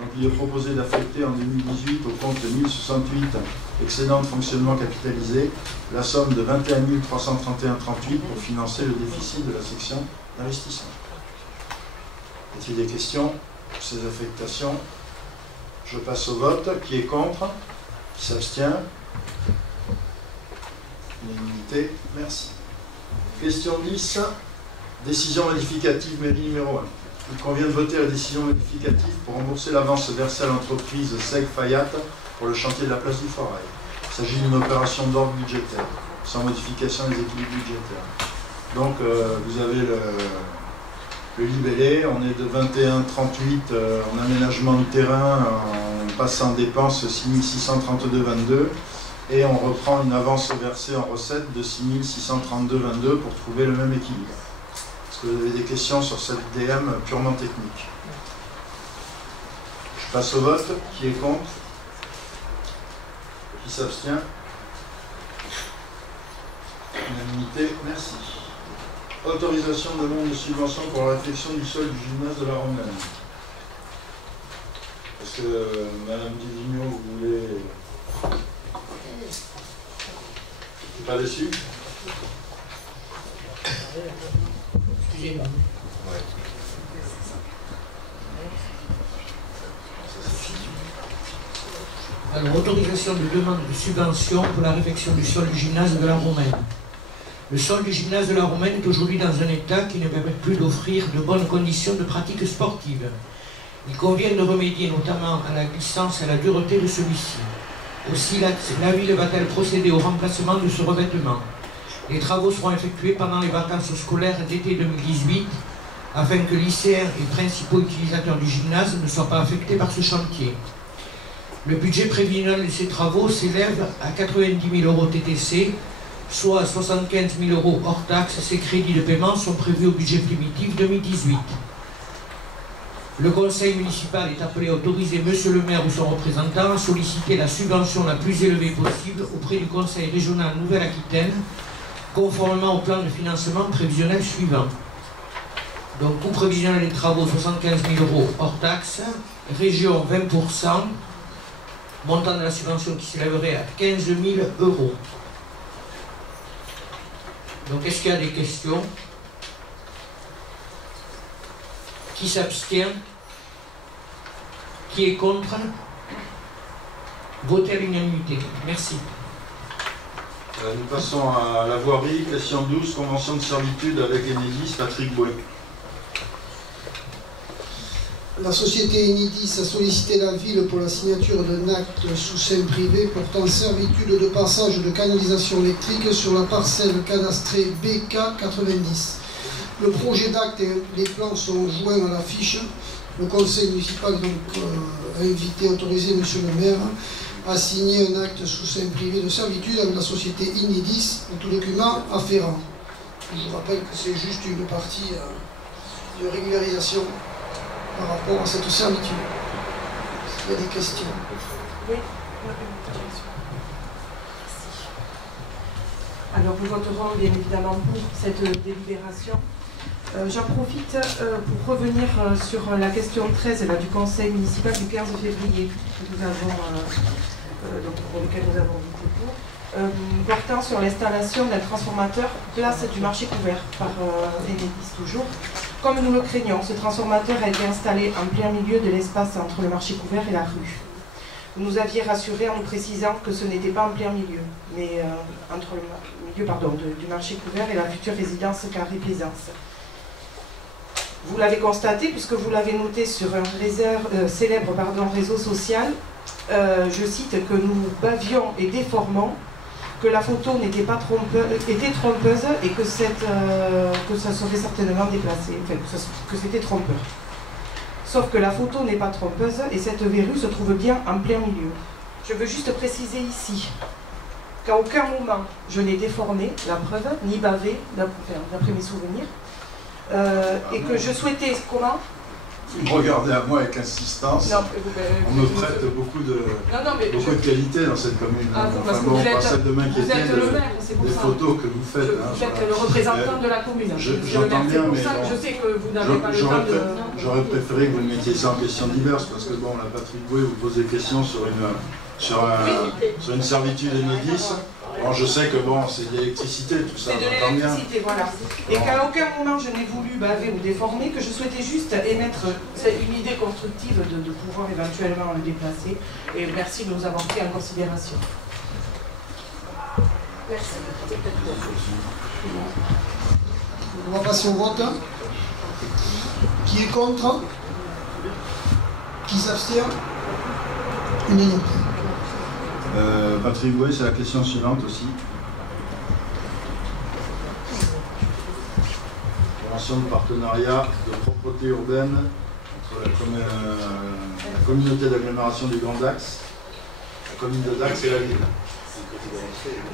Donc il est proposé d'affecter en 2018 au compte 1068 excédent de fonctionnement capitalisé la somme de 21 331,38 pour financer le déficit de la section d'investissement. Y a-t-il des questions sur ces affectations? Je passe au vote. Qui est contre? Qui s'abstient? Unanimité. Merci. Question 10. Décision modificative mairie numéro 1. Il convient de voter la décision modificative pour rembourser l'avance versée à l'entreprise SEG Fayat pour le chantier de la place du Forail. Il s'agit d'une opération d'ordre budgétaire, sans modification des équilibres budgétaires. Donc vous avez le libellé, on est de 21,38 en aménagement de terrain, en passant en dépenses 6632,22 et on reprend une avance versée en recette de 6632,22 pour trouver le même équilibre. Est-ce que vous avez des questions sur cette DM purement technique? Je passe au vote. Qui est contre? Qui s'abstient? Unanimité, merci. Autorisation de demande de subvention pour la réfection du sol du gymnase de la Romaine. Est-ce que Madame Divigno, vous voulez... Pas déçu? Excusez-moi. Alors, autorisation de demande de subvention pour la réfection du sol du gymnase de la Romaine. Le sol du gymnase de la Romaine est aujourd'hui dans un état qui ne permet plus d'offrir de bonnes conditions de pratique sportive. Il convient de remédier notamment à la glissance et à la dureté de celui-ci. Aussi, la ville va-t-elle procéder au remplacement de ce revêtement? Les travaux seront effectués pendant les vacances scolaires d'été 2018 afin que lycéens et principaux utilisateurs du gymnase ne soient pas affectés par ce chantier. Le budget prévisionnel de ces travaux s'élève à 90 000 € TTC, soit à 75 000 € hors taxes. Ces crédits de paiement sont prévus au budget primitif 2018. Le conseil municipal est appelé à autoriser monsieur le maire ou son représentant à solliciter la subvention la plus élevée possible auprès du conseil régional Nouvelle-Aquitaine, conformément au plan de financement prévisionnel suivant. Donc, coût prévisionnel des travaux 75 000 € hors taxes, région 20%, montant de la subvention qui s'élèverait à 15 000 €. Donc, est-ce qu'il y a des questions? Qui s'abstient? Qui est contre? Votez à l'unanimité. Merci. Nous passons à la voirie. Question 12. Convention de servitude avec Enedis. Patrick Bouet. La société Enedis a sollicité la ville pour la signature d'un acte sous seing privé portant servitude de passage de canalisation électrique sur la parcelle cadastrée BK 90. Le projet d'acte et les plans sont joints à la fiche. Le conseil municipal a invité, autorisé monsieur le maire à signer un acte sous seing privé de servitude avec la société Enedis et tout document afférent. Je vous rappelle que c'est juste une partie de régularisation par rapport à cette servitude. Il y a des questions? Oui, alors nous voterons bien évidemment pour cette délibération. J'en profite pour revenir sur la question 13 là, du conseil municipal du 15 février que nous avons, pour lequel nous avons voté pour, portant sur l'installation d'un transformateur place du marché couvert par Enedis toujours. Comme nous le craignons, ce transformateur a été installé en plein milieu de l'espace entre le marché couvert et la rue. Vous nous aviez rassuré en nous précisant que ce n'était pas en plein milieu, mais entre le milieu du marché couvert et la future résidence Carré Plaisance. Vous l'avez constaté puisque vous l'avez noté sur un célèbre réseau social, je cite, que nous bavions et déformons, que la photo n'était pas était trompeuse et que ça serait certainement déplacé, enfin, que c'était trompeur. Sauf que la photo n'est pas trompeuse et cette verrue se trouve bien en plein milieu. Je veux juste préciser ici qu'à aucun moment je n'ai déformé, la preuve, ni bavé, d'après mes souvenirs, et que je souhaitais, comment? Vous me regardez à moi avec insistance. Non, on me prête beaucoup de qualité dans cette commune. Parce que vous êtes le maire, c'est pour les ça. Photos que vous faites. Vous êtes le représentant de la commune. J'entends bien, mais je sais que vous n'avez pas le temps de... J'aurais préféré que vous me mettiez ça en questions diverses, parce que bon, la Patrick Boué vous pose des questions sur une servitude Enedis. Bon, je sais que bon, c'est de l'électricité, tout ça. C'est de l'électricité, voilà. Et qu'à aucun moment je n'ai voulu baver ou déformer, que je souhaitais juste émettre une idée constructive de pouvoir éventuellement le déplacer. Et merci de nous avoir pris en considération. Merci. On va passer au vote. Qui est contre? Qui s'abstient? Unanimité. Patrick Boué, c'est la question suivante aussi. Convention de partenariat de propreté urbaine entre la communauté d'agglomération du Grand Dax, la commune de Dax et la ville.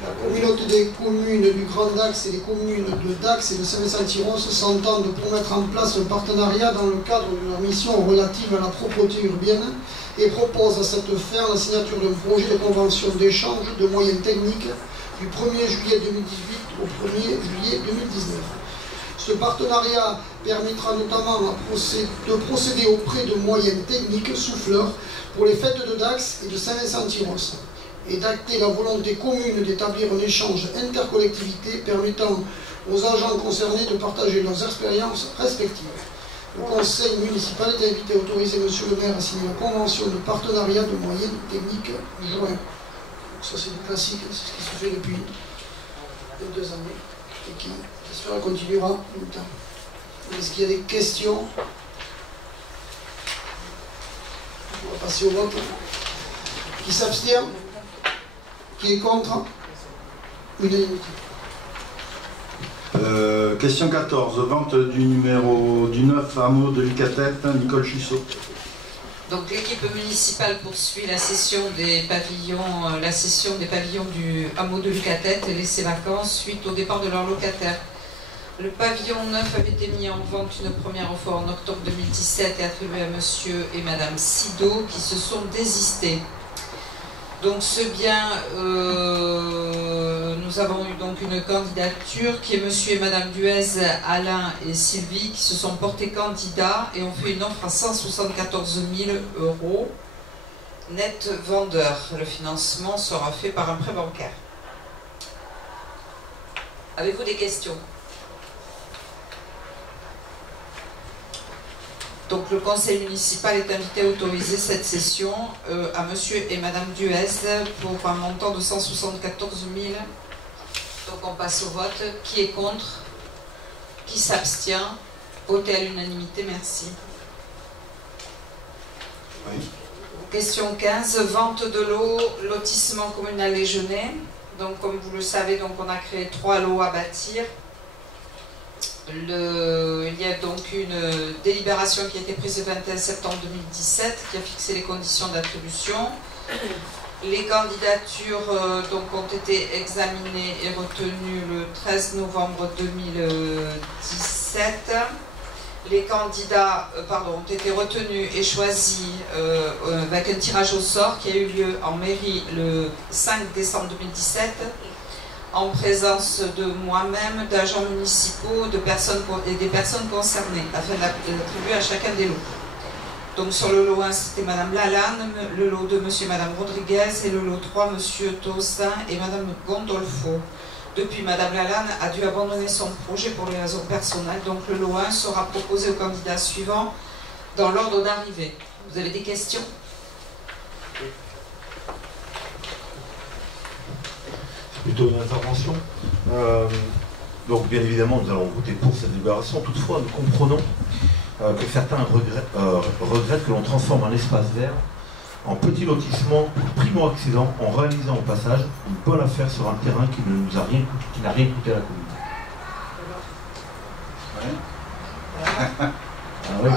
La communauté des communes du Grand Dax et les communes de Dax et de Saint-Vincent-Tyros s'entendent pour mettre en place un partenariat dans le cadre de leur mission relative à la propreté urbaine et proposent à cette fin la signature d'un projet de convention d'échange de moyens techniques du 1er juillet 2018 au 1er juillet 2019. Ce partenariat permettra notamment de procéder au prêt de moyens techniques souffleurs pour les fêtes de Dax et de Saint-Vincent-Tyros et d'acter la volonté commune d'établir un échange intercollectivité permettant aux agents concernés de partager leurs expériences respectives. Le conseil municipal est invité à autoriser monsieur le maire à signer la convention de partenariat de moyens techniques joints. Ça c'est du classique, c'est ce qui se fait depuis 2 années et qui j'espère continuera longtemps. Est-ce qu'il y a des questions? On va passer au vote. Qui s'abstient? Qui est contre? Unanimité. Question 14. Vente du numéro du 9 hameau de Lucatette, Nicole Chusseau. Donc l'équipe municipale poursuit la cession des pavillons du hameau de Lucatette laissés vacants suite au départ de leurs locataires. Le pavillon 9 avait été mis en vente une première fois en octobre 2017 et attribué à monsieur et madame Sido qui se sont désistés. Donc ce bien, nous avons eu donc une candidature qui est monsieur et madame Duez, Alain et Sylvie qui se sont portés candidats et ont fait une offre à 174 000 € net vendeur. Le financement sera fait par un prêt bancaire. Avez-vous des questions? Donc le conseil municipal est invité à autoriser cette cession à monsieur et madame Duez pour un montant de 174 000. Donc on passe au vote. Qui est contre? Qui s'abstient? Voté à l'unanimité, merci. Oui. Question 15, vente de l'eau, lotissement communal Les Genêts. Donc comme vous le savez, donc, on a créé 3 lots à bâtir. Il y a donc une délibération qui a été prise le 21 septembre 2017 qui a fixé les conditions d'attribution. Les candidatures donc, ont été examinées et retenues le 13 novembre 2017. Les candidats ont été retenus et choisis avec un tirage au sort qui a eu lieu en mairie le 5 décembre 2017. En présence de moi-même, d'agents municipaux et des personnes concernées, afin d'attribuer à chacun des lots. Donc sur le lot 1, c'était Madame Lalanne, le lot 2, Monsieur et Madame Rodriguez, et le lot 3, Monsieur Tossin et Madame Gondolfo. Depuis, Madame Lalanne a dû abandonner son projet pour des raisons personnelles, donc le lot 1 sera proposé aux candidats suivants dans l'ordre d'arrivée. Vous avez des questions ? Plutôt une intervention. Donc bien évidemment nous allons voter pour cette libération. Toutefois nous comprenons que certains regrettent que l'on transforme un espace vert en petit lotissement primo-accédant en réalisant au passage une bonne affaire sur un terrain qui n'a rien coûté à la commune. Ouais. Ah ouais.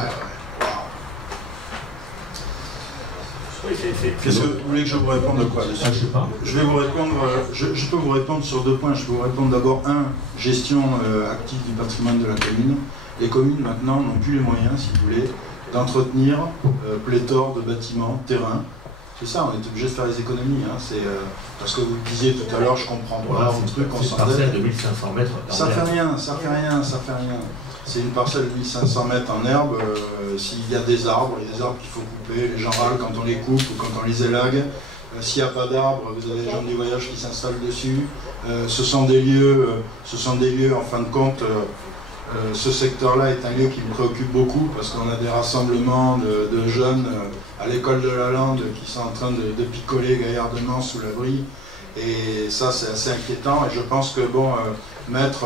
Qu'est-ce que vous voulez que je vous réponde de quoi dessus? Je sais pas. Je vais vous répondre, je peux vous répondre sur 2 points. Je peux vous répondre d'abord, gestion active du patrimoine de la commune. Les communes maintenant n'ont plus les moyens, si vous voulez, d'entretenir pléthore de bâtiments, terrains. C'est ça, on est obligé de faire les économies. Hein. Parce que vous le disiez tout à l'heure, je comprends pas un truc, on s'en parcelle de 1500 mètres. Ça fait rien, ça fait rien, ça fait rien. C'est une parcelle de 1500 mètres en herbe. S'il y a des arbres, il y a des arbres qu'il faut couper. Les gens râlent quand on les coupe ou quand on les élague. S'il n'y a pas d'arbres, vous avez les gens du voyage qui s'installent dessus. Ce sont des lieux, en fin de compte, ce secteur-là est un lieu qui me préoccupe beaucoup parce qu'on a des rassemblements de jeunes à l'école de la Lande qui sont en train de picoler gaillardement sous l'abri. Et ça, c'est assez inquiétant. Et je pense que, bon, mettre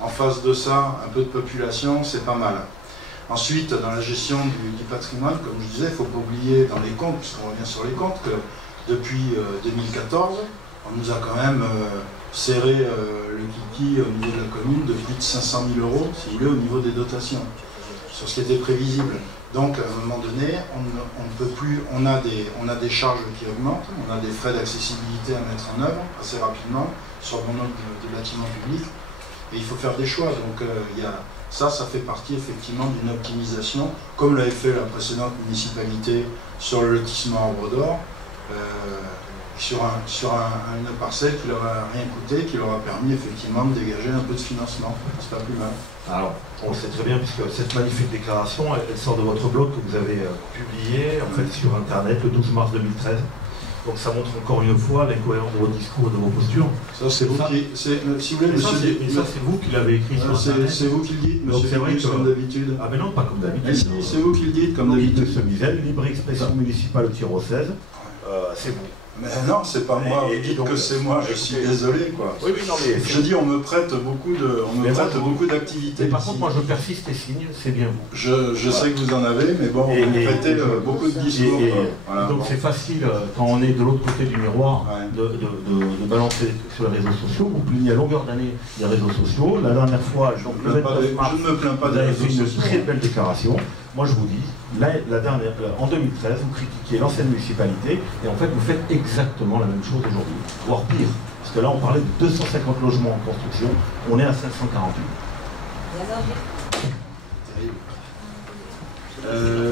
en face de ça un peu de population, c'est pas mal. Ensuite, dans la gestion du patrimoine, comme je disais, il ne faut pas oublier dans les comptes, puisqu'on revient sur les comptes, que depuis 2014, on nous a quand même serré le kiki au niveau de la commune de plus de 500 000 €, si vous voulez, au niveau des dotations, sur ce qui était prévisible. Donc, à un moment donné, on ne peut plus, on a des charges qui augmentent, on a des frais d'accessibilité à mettre en œuvre assez rapidement sur bon nombre de bâtiments publics, et il faut faire des choix. Donc, ça fait partie effectivement d'une optimisation, comme l'avait fait la précédente municipalité sur le lotissement Arbre d'Or, sur une parcelle qui leur a rien coûté, qui leur a permis effectivement de dégager un peu de financement. C'est pas plus mal. Alors, on le sait très bien, puisque cette magnifique déclaration, elle sort de votre blog que vous avez publié en fait, sur Internet le 12 mars 2013. Donc ça montre encore une fois l'incohérence de votre discours et de vos postures. Ça, c'est vous qui... Si vous voulez, monsieur... Ça, c'est vous qui l'avez écrit sur Internet. C'est vous qui le dites, monsieur. C'est vrai que... comme d'habitude. Ah mais non, pas comme d'habitude. Si, c'est vous qui le dites, comme d'habitude. Ce Mizel, libre expression municipale au tir au 16, c'est vous. Mais non, c'est pas moi. Vous dites que c'est moi, je suis désolé, quoi. Oui, non, mais je dis, on me prête beaucoup d'activités. Par contre, moi, je persiste et signe, c'est bien vous. Je sais que vous en avez, mais bon, vous me prêtez beaucoup de discours. Voilà, donc c'est facile, quand on est de l'autre côté du miroir, de balancer sur les réseaux sociaux. Vous plaignez à longueur d'année les réseaux sociaux. La dernière fois, je ne me plains pas vous avez fait une très belle déclaration. Moi, je vous dis, en 2013, vous critiquiez l'ancienne municipalité et en fait, vous faites exactement la même chose aujourd'hui, voire pire. Parce que là, on parlait de 250 logements en construction, on est à 548.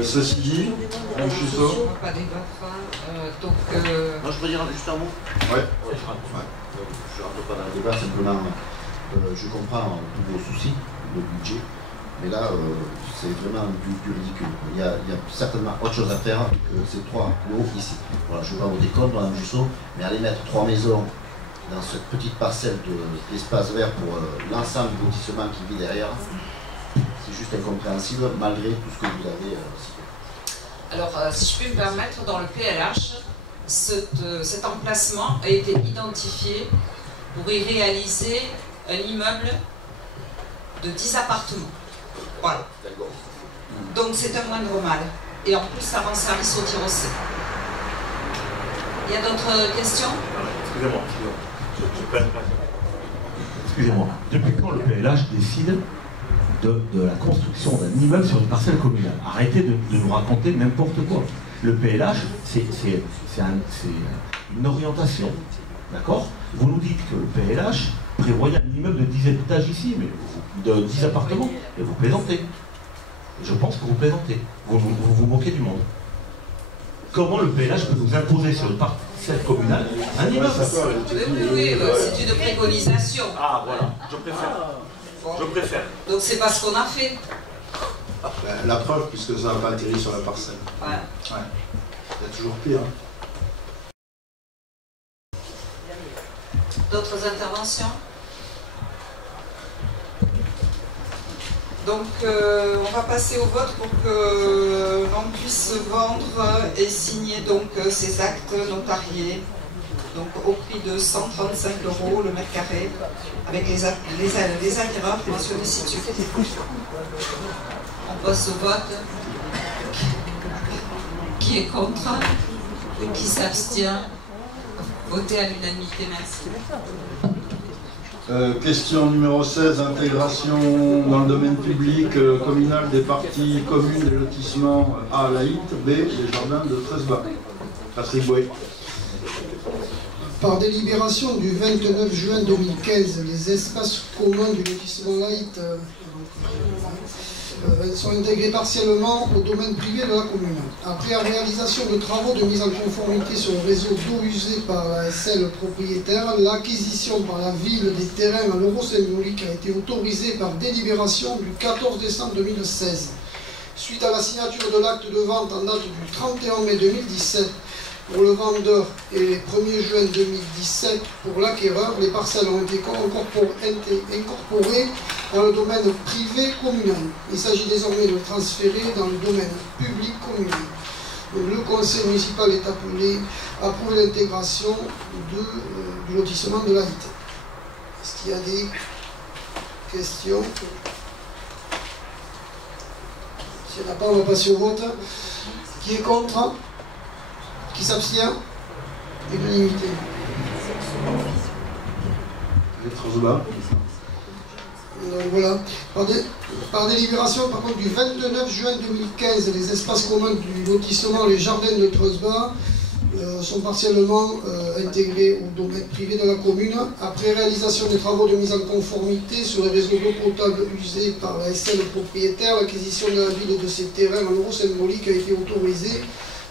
Ceci dit, M. Chusso. Pas débattre. Non, je peux dire juste un mot. Ouais. Je ne rentre pas dans le débat, simplement, je comprends tous vos soucis de budget. Mais là, c'est vraiment du ridicule. Il y a certainement autre chose à faire que ces 3 lots ici. Voilà, je ne vais pas vous déconner, Mme Jussot, mais aller mettre 3 maisons dans cette petite parcelle d'espace vert pour l'ensemble du lotissement qui vit derrière, c'est juste incompréhensible malgré tout ce que vous avez cité. Alors, si je puis me permettre, dans le PLH, cet emplacement a été identifié pour y réaliser un immeuble de 10 appartements. Voilà. Donc c'est un moindre mal. Et en plus, ça rend service au tir au C. Il y a d'autres questions? Excusez-moi. Depuis quand le PLH décide de la construction d'un immeuble sur une parcelle communale? Arrêtez de nous raconter n'importe quoi. Le PLH, c'est une orientation. D'accord? Vous nous dites que le PLH prévoyait un immeuble de 10 étages ici, mais de 10 appartements, et vous plaisantez. Je pense que vous plaisantez. Vous moquez du monde. Comment le PLH peut nous imposer sur une parcelle communale un immeuble? Oui, c'est une préconisation. Ah, voilà, je préfère. Je préfère. Donc c'est pas ce qu'on a fait. La preuve, puisque ça n'a pas atterri sur la parcelle. Ouais. Il y a toujours pire. D'autres interventions? Donc on va passer au vote pour que l'on puisse vendre et signer donc ces actes notariés donc au prix de 135 € le mètre carré avec les agrafes et les sollicitudes. On passe au vote. Qui est contre? Qui s'abstient? Votez à l'unanimité, merci. Question numéro 16, intégration dans le domaine public communal des parties communes des lotissements A, Laït, B, les jardins de Tresba. Patrick Bouet. Par délibération du 29 juin 2015, les espaces communs du lotissement Laït elles sont intégrées partiellement au domaine privé de la commune. Après la réalisation de travaux de mise en conformité sur le réseau d'eau usée par la SL propriétaire, l'acquisition par la ville des terrains à l'euro symbolique a été autorisée par délibération du 14 décembre 2016. Suite à la signature de l'acte de vente en date du 31 mai 2017 pour le vendeur et le 1er juin 2017 pour l'acquéreur, les parcelles ont été incorporées dans le domaine privé communal. Il s'agit désormais de transférer dans le domaine public communal. Le conseil municipal est appelé à approuver l'intégration du lotissement de la HIT. Est-ce qu'il y a des questions? S'il n'y en a pas, on va passer au vote. Qui est contre? Qui s'abstient? Unanimité. Donc voilà. Par délibération, par contre, du 29 juin 2015, les espaces communs du lotissement, les jardins de Treusbach, sont partiellement intégrés au domaine privé de la commune. Après réalisation des travaux de mise en conformité sur les réseaux d'eau potable usés par la SL propriétaire, l'acquisition de la ville de ces terrains en euros symboliques a été autorisée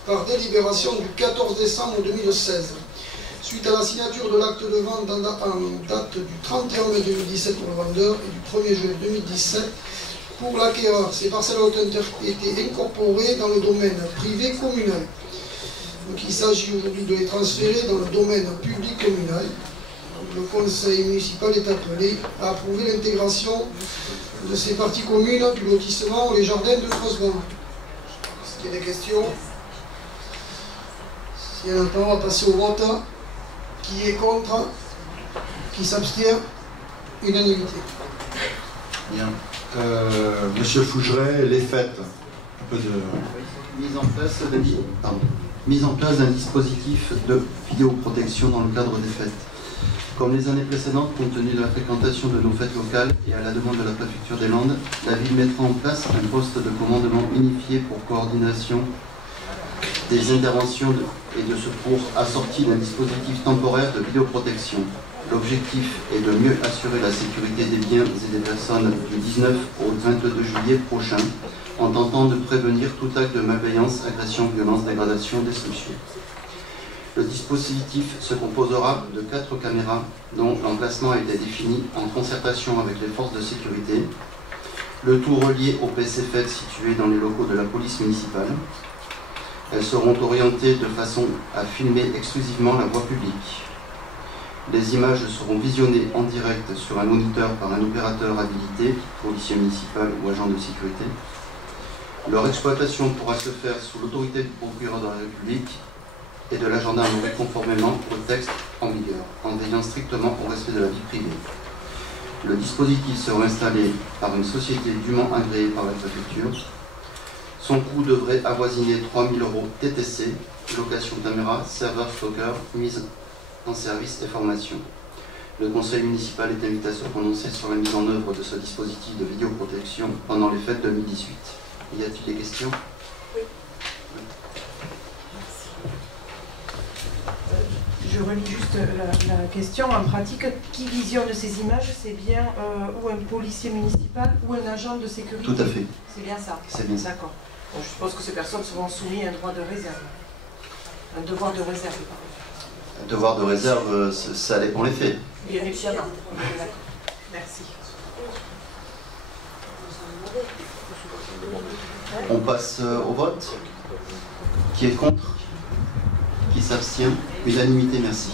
par délibération du 14 décembre 2016. Suite à la signature de l'acte de vente en date du 31 mai 2017 pour le vendeur et du 1er juin 2017 pour l'acquéreur, ces parcelles ont été incorporées dans le domaine privé communal. Donc il s'agit aujourd'hui de les transférer dans le domaine public communal. Donc, le conseil municipal est appelé à approuver l'intégration de ces parties communes du lotissement Les Jardins de Treusbach. Est-ce qu'il y a des questions? S'il y en a pas, on va passer au vote. Qui est contre? Qui s'abstient? Unanimité. Bien. Monsieur Fougeret, les fêtes. Un peu de... Mise en place d'un dispositif de vidéoprotection dans le cadre des fêtes. Comme les années précédentes, compte tenu de la fréquentation de nos fêtes locales et à la demande de la préfecture des Landes, la ville mettra en place un poste de commandement unifié pour coordination des interventions et de secours assorti d'un dispositif temporaire de vidéoprotection. L'objectif est de mieux assurer la sécurité des biens et des personnes du 19 au 22 juillet prochain, en tentant de prévenir tout acte de malveillance, agression, violence, dégradation, destruction. Le dispositif se composera de 4 caméras dont l'emplacement a été défini en concertation avec les forces de sécurité, le tout relié au PC FED situé dans les locaux de la police municipale. Elles seront orientées de façon à filmer exclusivement la voie publique. Les images seront visionnées en direct sur un moniteur par un opérateur habilité, policier municipal ou agent de sécurité. Leur exploitation pourra se faire sous l'autorité du procureur de la République et de la gendarmerie conformément au texte en vigueur, en veillant strictement au respect de la vie privée. Le dispositif sera installé par une société dûment agréée par la préfecture. Son coût devrait avoisiner 3 000 € TTC, location caméra, serveur, stockeur, mise en service et formation. Le conseil municipal est invité à se prononcer sur la mise en œuvre de ce dispositif de vidéoprotection pendant les fêtes 2018. Y a-t-il des questions? Oui. Je relis juste la question. En pratique, qui visionne ces images, c'est bien ou un policier municipal ou un agent de sécurité? Tout à fait. C'est bien ça? C'est bien ça. D'accord. Bon, je suppose que ces personnes seront soumises à un droit de réserve. Un devoir de réserve. Un devoir de réserve, ça dépend les faits. Bien évidemment. D'accord. Merci. On passe au vote. Qui est contre? Qui s'abstient? Unanimité, merci.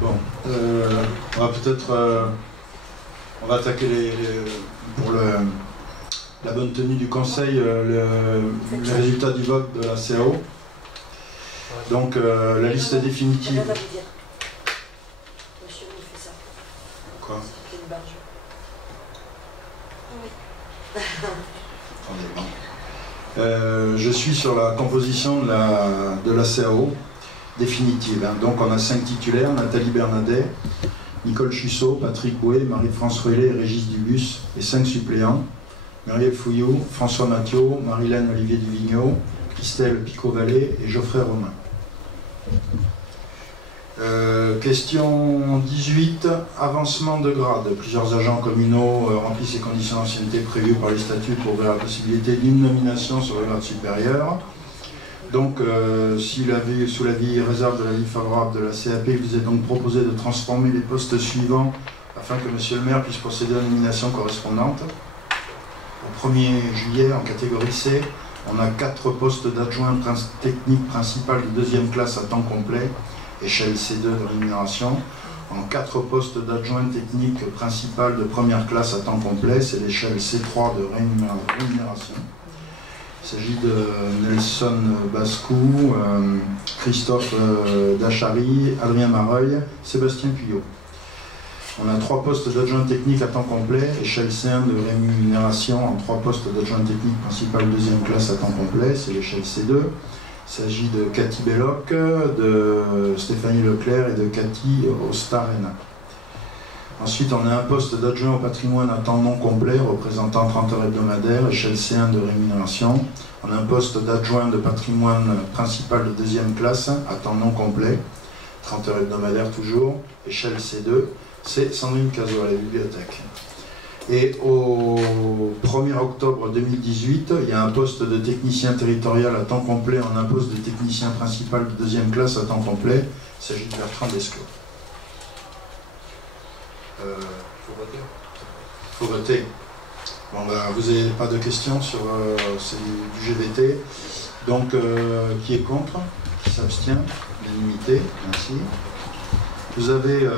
Bon, on va peut-être... on va attaquer pour la bonne tenue du conseil, les résultats du vote de la CAO. Donc, la liste définitive... Quoi? Je suis sur la composition de la CAO définitive. Hein. Donc on a 5 titulaires: Nathalie Bernadet, Nicole Chussot, Patrick Bouet, Marie-France Ruelet et Régis Dubus, et 5 suppléants: Muriel Fouillou, François Mathieu, Marilène Olivier Duvigneau, Christelle Picot-Vallée et Geoffrey Romain. Question 18, avancement de grade. Plusieurs agents communaux remplissent les conditions d'ancienneté prévues par les statuts pour ouvrir la possibilité d'une nomination sur le grade supérieur. Donc, sous l'avis réserve de l'avis favorable de la CAP, il vous est donc proposé de transformer les postes suivants afin que Monsieur le maire puisse procéder à la nomination correspondante. Au 1er juillet, en catégorie C, on a 4 postes d'adjoint technique principal de 2e classe à temps complet, échelle C2 de rémunération, en 4 postes d'adjoint technique principal de 1re classe à temps complet, c'est l'échelle C3 de rémunération. Il s'agit de Nelson Bascou, Christophe Dachary, Adrien Mareuil, Sébastien Puyot. On a 3 postes d'adjoint technique à temps complet, échelle C1 de rémunération en 3 postes d'adjoint technique principal 2e classe à temps complet, c'est l'échelle C2. Il s'agit de Cathy Belloc, de Stéphanie Leclerc et de Cathy Ostarena. Ensuite, on a un poste d'adjoint au patrimoine à temps non complet, représentant 30 heures hebdomadaires, échelle C1 de rémunération. On a un poste d'adjoint de patrimoine principal de 2e classe à temps non complet, 30 heures hebdomadaires toujours, échelle C2. C'est Sandrine Cazot à la bibliothèque. Et au 1er octobre 2018, il y a un poste de technicien territorial à temps complet en un poste de technicien principal de 2e classe à temps complet. Il s'agit de Bertrand Desclos. Faut voter. Bon, bah, vous n'avez pas de questions sur du GVT. Donc, qui est contre? Qui s'abstient? L'unanimité, merci. Vous avez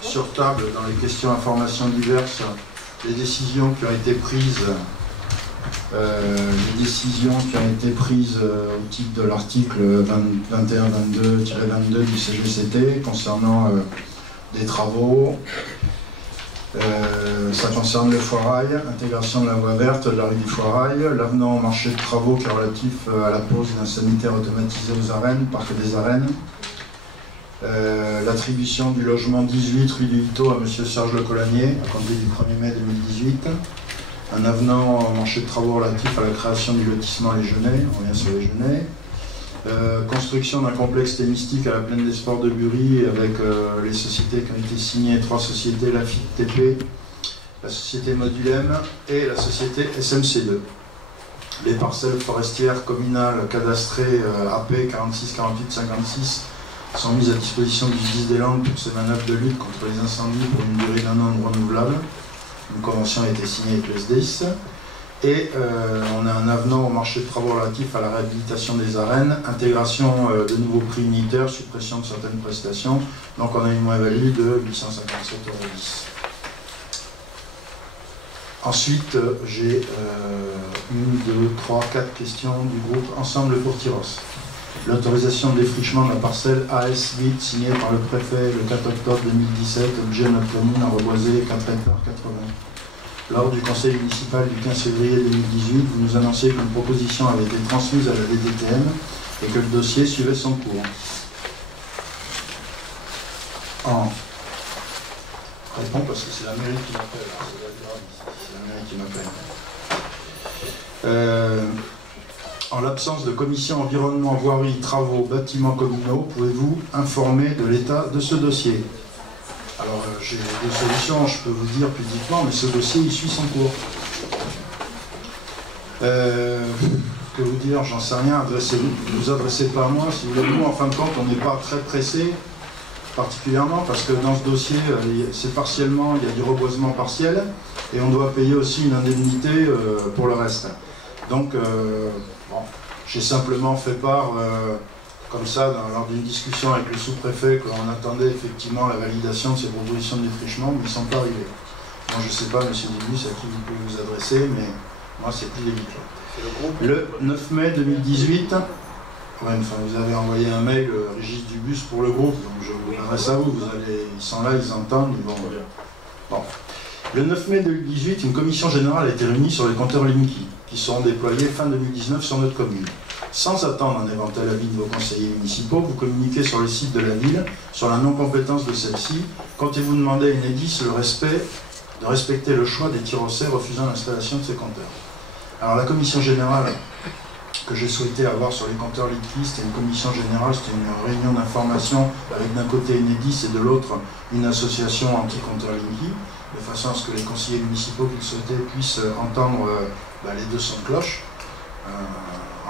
sur table, dans les questions informations diverses, les décisions qui ont été prises, au titre de l'article 21-22-22 du CGCT concernant des travaux. Ça concerne le Foirail, intégration de la voie verte de la rue du Foirail, l'avenant au marché de travaux qui est relatif à la pose d'un sanitaire automatisé aux arènes, parc des arènes. L'attribution du logement 18 rue du Vito à M. Serge Le Colanier, à compter du 1er mai 2018. Un avenant au marché de travaux relatif à la création du lotissement Les Genêts, on revient sur Les Genêts. Construction d'un complexe tennistique à la plaine des sports de Bury avec les sociétés qui ont été signées, 3 sociétés, la FITP, la société Modulem et la société SMC2. Les parcelles forestières communales cadastrées AP 46, 48, 56 sont mises à disposition du SDIS des Landes pour ces manœuvres de lutte contre les incendies pour une durée d'1 an renouvelable. Une convention a été signée avec le SDIS. Et on a un avenant au marché de travaux relatif à la réhabilitation des arènes, intégration de nouveaux prix unitaires, suppression de certaines prestations. Donc on a une moins-value de 857,10 €. Ensuite, j'ai 1, 2, 3, 4 questions du groupe Ensemble pour Tyros. L'autorisation de défrichement de la parcelle AS8 signée par le préfet le 4 octobre 2017, objet notre commune à reboiser 4 hectares 80. Lors du conseil municipal du 15 février 2018, vous nous annonciez qu'une proposition avait été transmise à la DDTM et que le dossier suivait son cours. Réponds parce que c'est la mairie qui m'appelle. C'est la mairie qui m'appelle. En l'absence de commission environnement, voirie, travaux, bâtiments communaux, pouvez-vous informer de l'état de ce dossier? Alors, j'ai 2 solutions, je peux vous le dire publiquement, mais ce dossier, il suit son cours. Que vous dire, j'en sais rien, ne vous adressez pas à moi, si vous voulez. Nous, en fin de compte, on n'est pas très pressé, particulièrement, parce que dans ce dossier, c'est partiellement, il y a du reboisement partiel, et on doit payer aussi une indemnité pour le reste. Donc, bon, j'ai simplement fait part... comme ça, lors d'une discussion avec le sous-préfet, qu'on attendait effectivement la validation de ces propositions de défrichement, mais ils ne sont pas arrivés. Moi, je ne sais pas, M. Débus, à qui vous pouvez vous adresser, mais moi, c'est plus délicat. Le 9 mai 2018, vous avez envoyé un mail, Régis Dubus, pour le groupe, donc je vous adresse à vous, ils sont là, ils entendent, ils vont... Bon. Le 9 mai 2018, une commission générale a été réunie sur les compteurs Linky, qui seront déployés fin 2019 sur notre commune. Sans attendre un éventuel avis de vos conseillers municipaux, vous communiquez sur le site de la ville, sur la non-compétence de celle-ci. Comptez-vous demander à Enedis de respecter le choix des Tyrossais refusant l'installation de ces compteurs? Alors la commission générale que j'ai souhaité avoir sur les compteurs liquides, c'était une commission générale, c'était une réunion d'information avec d'un côté Enedis et de l'autre une association anti-compteurs liquides, de façon à ce que les conseillers municipaux qui le souhaitaient puissent entendre les deux sons de cloche,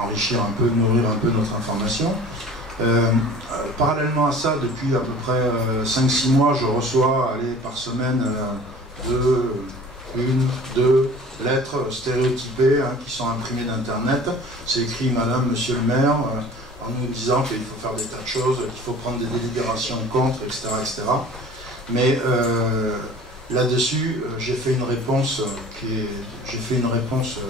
enrichir un peu, nourrir un peu notre information. Parallèlement à ça, depuis à peu près 5-6 mois, je reçois par semaine deux lettres stéréotypées qui sont imprimées d'internet. C'est écrit Madame, Monsieur le maire, en nous disant qu'il faut faire des tas de choses, qu'il faut prendre des délibérations contre, etc. etc. Mais là-dessus, j'ai fait une réponse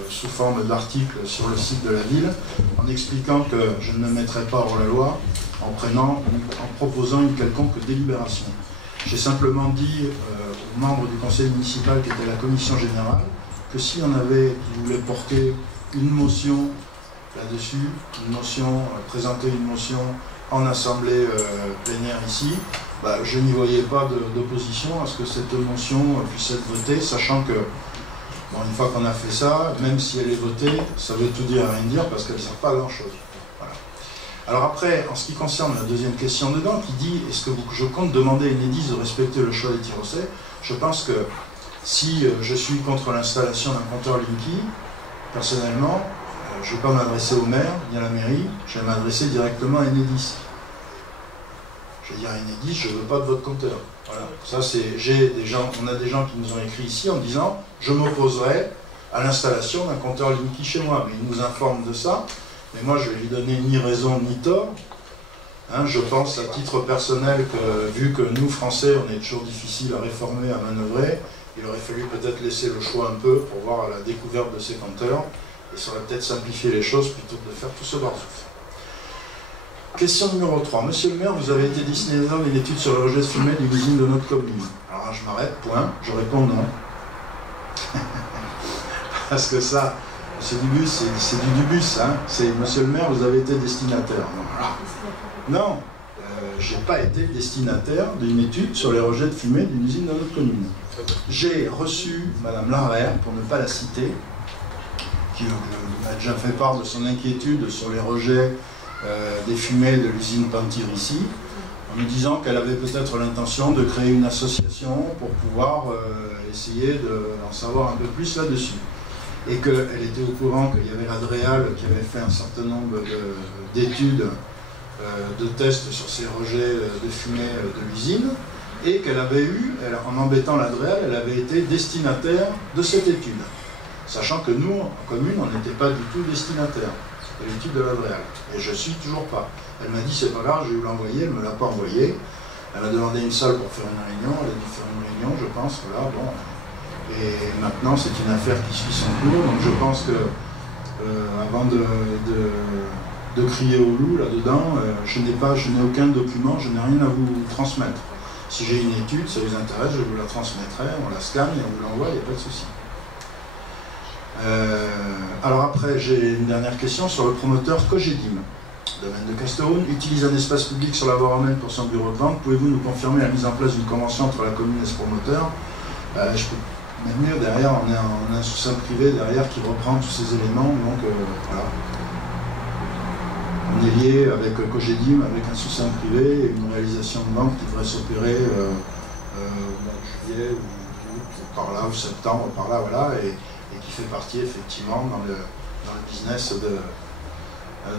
sous forme d'article sur le site de la ville, en expliquant que je ne me mettrais pas hors la loi en proposant une quelconque délibération. J'ai simplement dit aux membres du conseil municipal qui était la commission générale que si on avait qui voulait porter une motion là-dessus, présenter une motion en assemblée plénière ici, je n'y voyais pas d'opposition à ce que cette motion puisse être votée, sachant que, une fois qu'on a fait ça, même si elle est votée, ça veut tout dire et rien dire parce qu'elle ne sert pas à grand-chose. Voilà. Alors après, en ce qui concerne la deuxième question dedans, qui dit est-ce que je compte demander à Enedis de respecter le choix des Tirocais, je pense que si je suis contre l'installation d'un compteur Linky, personnellement, je ne vais pas m'adresser au maire ni à la mairie, je vais m'adresser directement à Enedis. Je vais dire à Enedis, je ne veux pas de votre compteur. Voilà. Ça, on a des gens qui nous ont écrit ici en disant je m'opposerai à l'installation d'un compteur Linky chez moi. Mais ils nous informent de ça, mais moi je ne vais lui donner ni raison ni tort. Je pense à titre personnel que, vu que nous, Français, on est toujours difficile à réformer, à manœuvrer, il aurait fallu peut-être laisser le choix un peu pour voir la découverte de ces compteurs, et ça aurait peut-être simplifié les choses plutôt que de faire tout ce barzouf. Question numéro 3. Monsieur le maire, vous avez été destinataire d'une étude sur le rejet de fumée d'une usine de notre commune. Alors là, je m'arrête, point, je réponds non. Parce que ça, c'est du bus, c'est du bus, c'est monsieur le maire, vous avez été destinataire. Non, j'ai pas été destinataire d'une étude sur les rejets de fumée d'une usine de notre commune. J'ai reçu Madame Larère, pour ne pas la citer, qui m'a déjà fait part de son inquiétude sur les rejets des fumées de l'usine Pantir ici, en me disant qu'elle avait peut-être l'intention de créer une association pour pouvoir essayer d'en savoir un peu plus là-dessus. Et qu'elle était au courant qu'il y avait l'Adréal qui avait fait un certain nombre d'études, de tests sur ces rejets de fumée de l'usine, et qu'elle avait eu, en embêtant l'Adréal, elle avait été destinataire de cette étude. Sachant que nous, en commune, on n'était pas du tout destinataire de l'étude de l'Adréal. Et je ne suis toujours pas. Elle m'a dit, c'est pas grave, je vais vous l'envoyer, elle ne me l'a pas envoyé. Elle m'a demandé une salle pour faire une réunion, elle a dû faire une réunion, je pense, voilà, bon. Et maintenant, c'est une affaire qui suit son cours, donc je pense que, avant de crier au loup là-dedans, je n'ai aucun document, je n'ai rien à vous transmettre. Si j'ai une étude, ça vous intéresse, je vous la transmettrai, on la scanne et on vous l'envoie, il n'y a pas de souci. Alors après, j'ai une dernière question sur le promoteur Cogedim. Domaine de Casteroun utilise un espace public sur la voie romaine pour son bureau de vente. Pouvez-vous nous confirmer la mise en place d'une convention entre la commune et ce promoteur? Je peux même dire, derrière, on a un soutien privé derrière qui reprend tous ces éléments, donc voilà. On est lié avec Cogedim, avec un soutien privé et une réalisation de vente qui devrait s'opérer en juillet ou août, par là, ou septembre, par là, voilà, et qui fait partie effectivement dans le business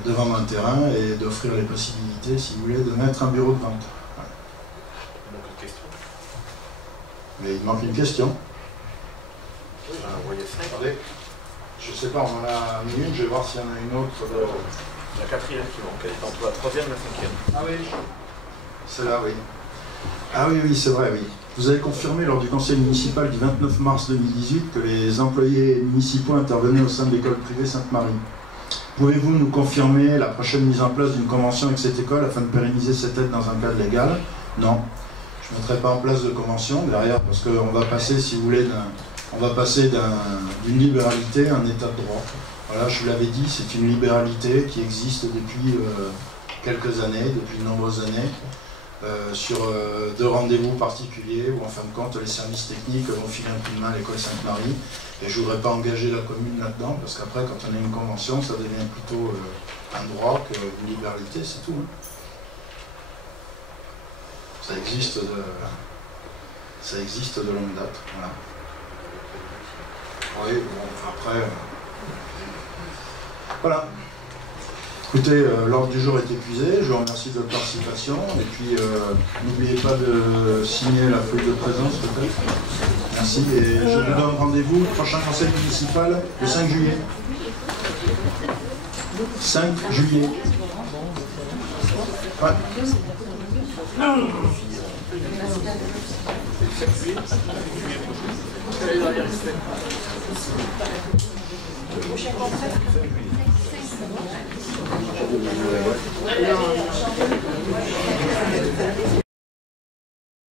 de vendre un terrain et d'offrir les possibilités, si vous voulez, de mettre un bureau de vente. Voilà. Il manque une question. Mais il manque une question. Oui, envoyé 5. Attendez, je ne sais pas, on en a mis une, je vais voir s'il y en a une autre. La quatrième qui manque, elle est entre la troisième et la cinquième. Ah oui, celle-là, oui. Ah oui, oui, c'est vrai, oui. Vous avez confirmé lors du conseil municipal du 29 mars 2018 que les employés municipaux intervenaient au sein de l'école privée Sainte-Marie. Pouvez-vous nous confirmer la prochaine mise en place d'une convention avec cette école afin de pérenniser cette aide dans un cadre légal? Non. Je ne mettrai pas en place de convention derrière parce qu'on va passer, si vous voulez, d'une libéralité à un état de droit. Voilà, je vous l'avais dit, c'est une libéralité qui existe depuis quelques années, depuis de nombreuses années. sur 2 rendez-vous particuliers où en fin de compte les services techniques vont filer un coup de main à l'école Sainte-Marie. Et je ne voudrais pas engager la commune là-dedans, parce qu'après quand on a une convention, ça devient plutôt un droit qu'une libéralité, c'est tout. Hein. Ça existe de longue date. Voilà. Oui, bon, après... voilà. Écoutez, l'ordre du jour est épuisé, je vous remercie de votre participation, et puis n'oubliez pas de signer la feuille de présence peut-être. Merci, et je vous donne rendez-vous, le prochain conseil municipal, le 5 juillet. 5 juillet. Ouais. Le prochain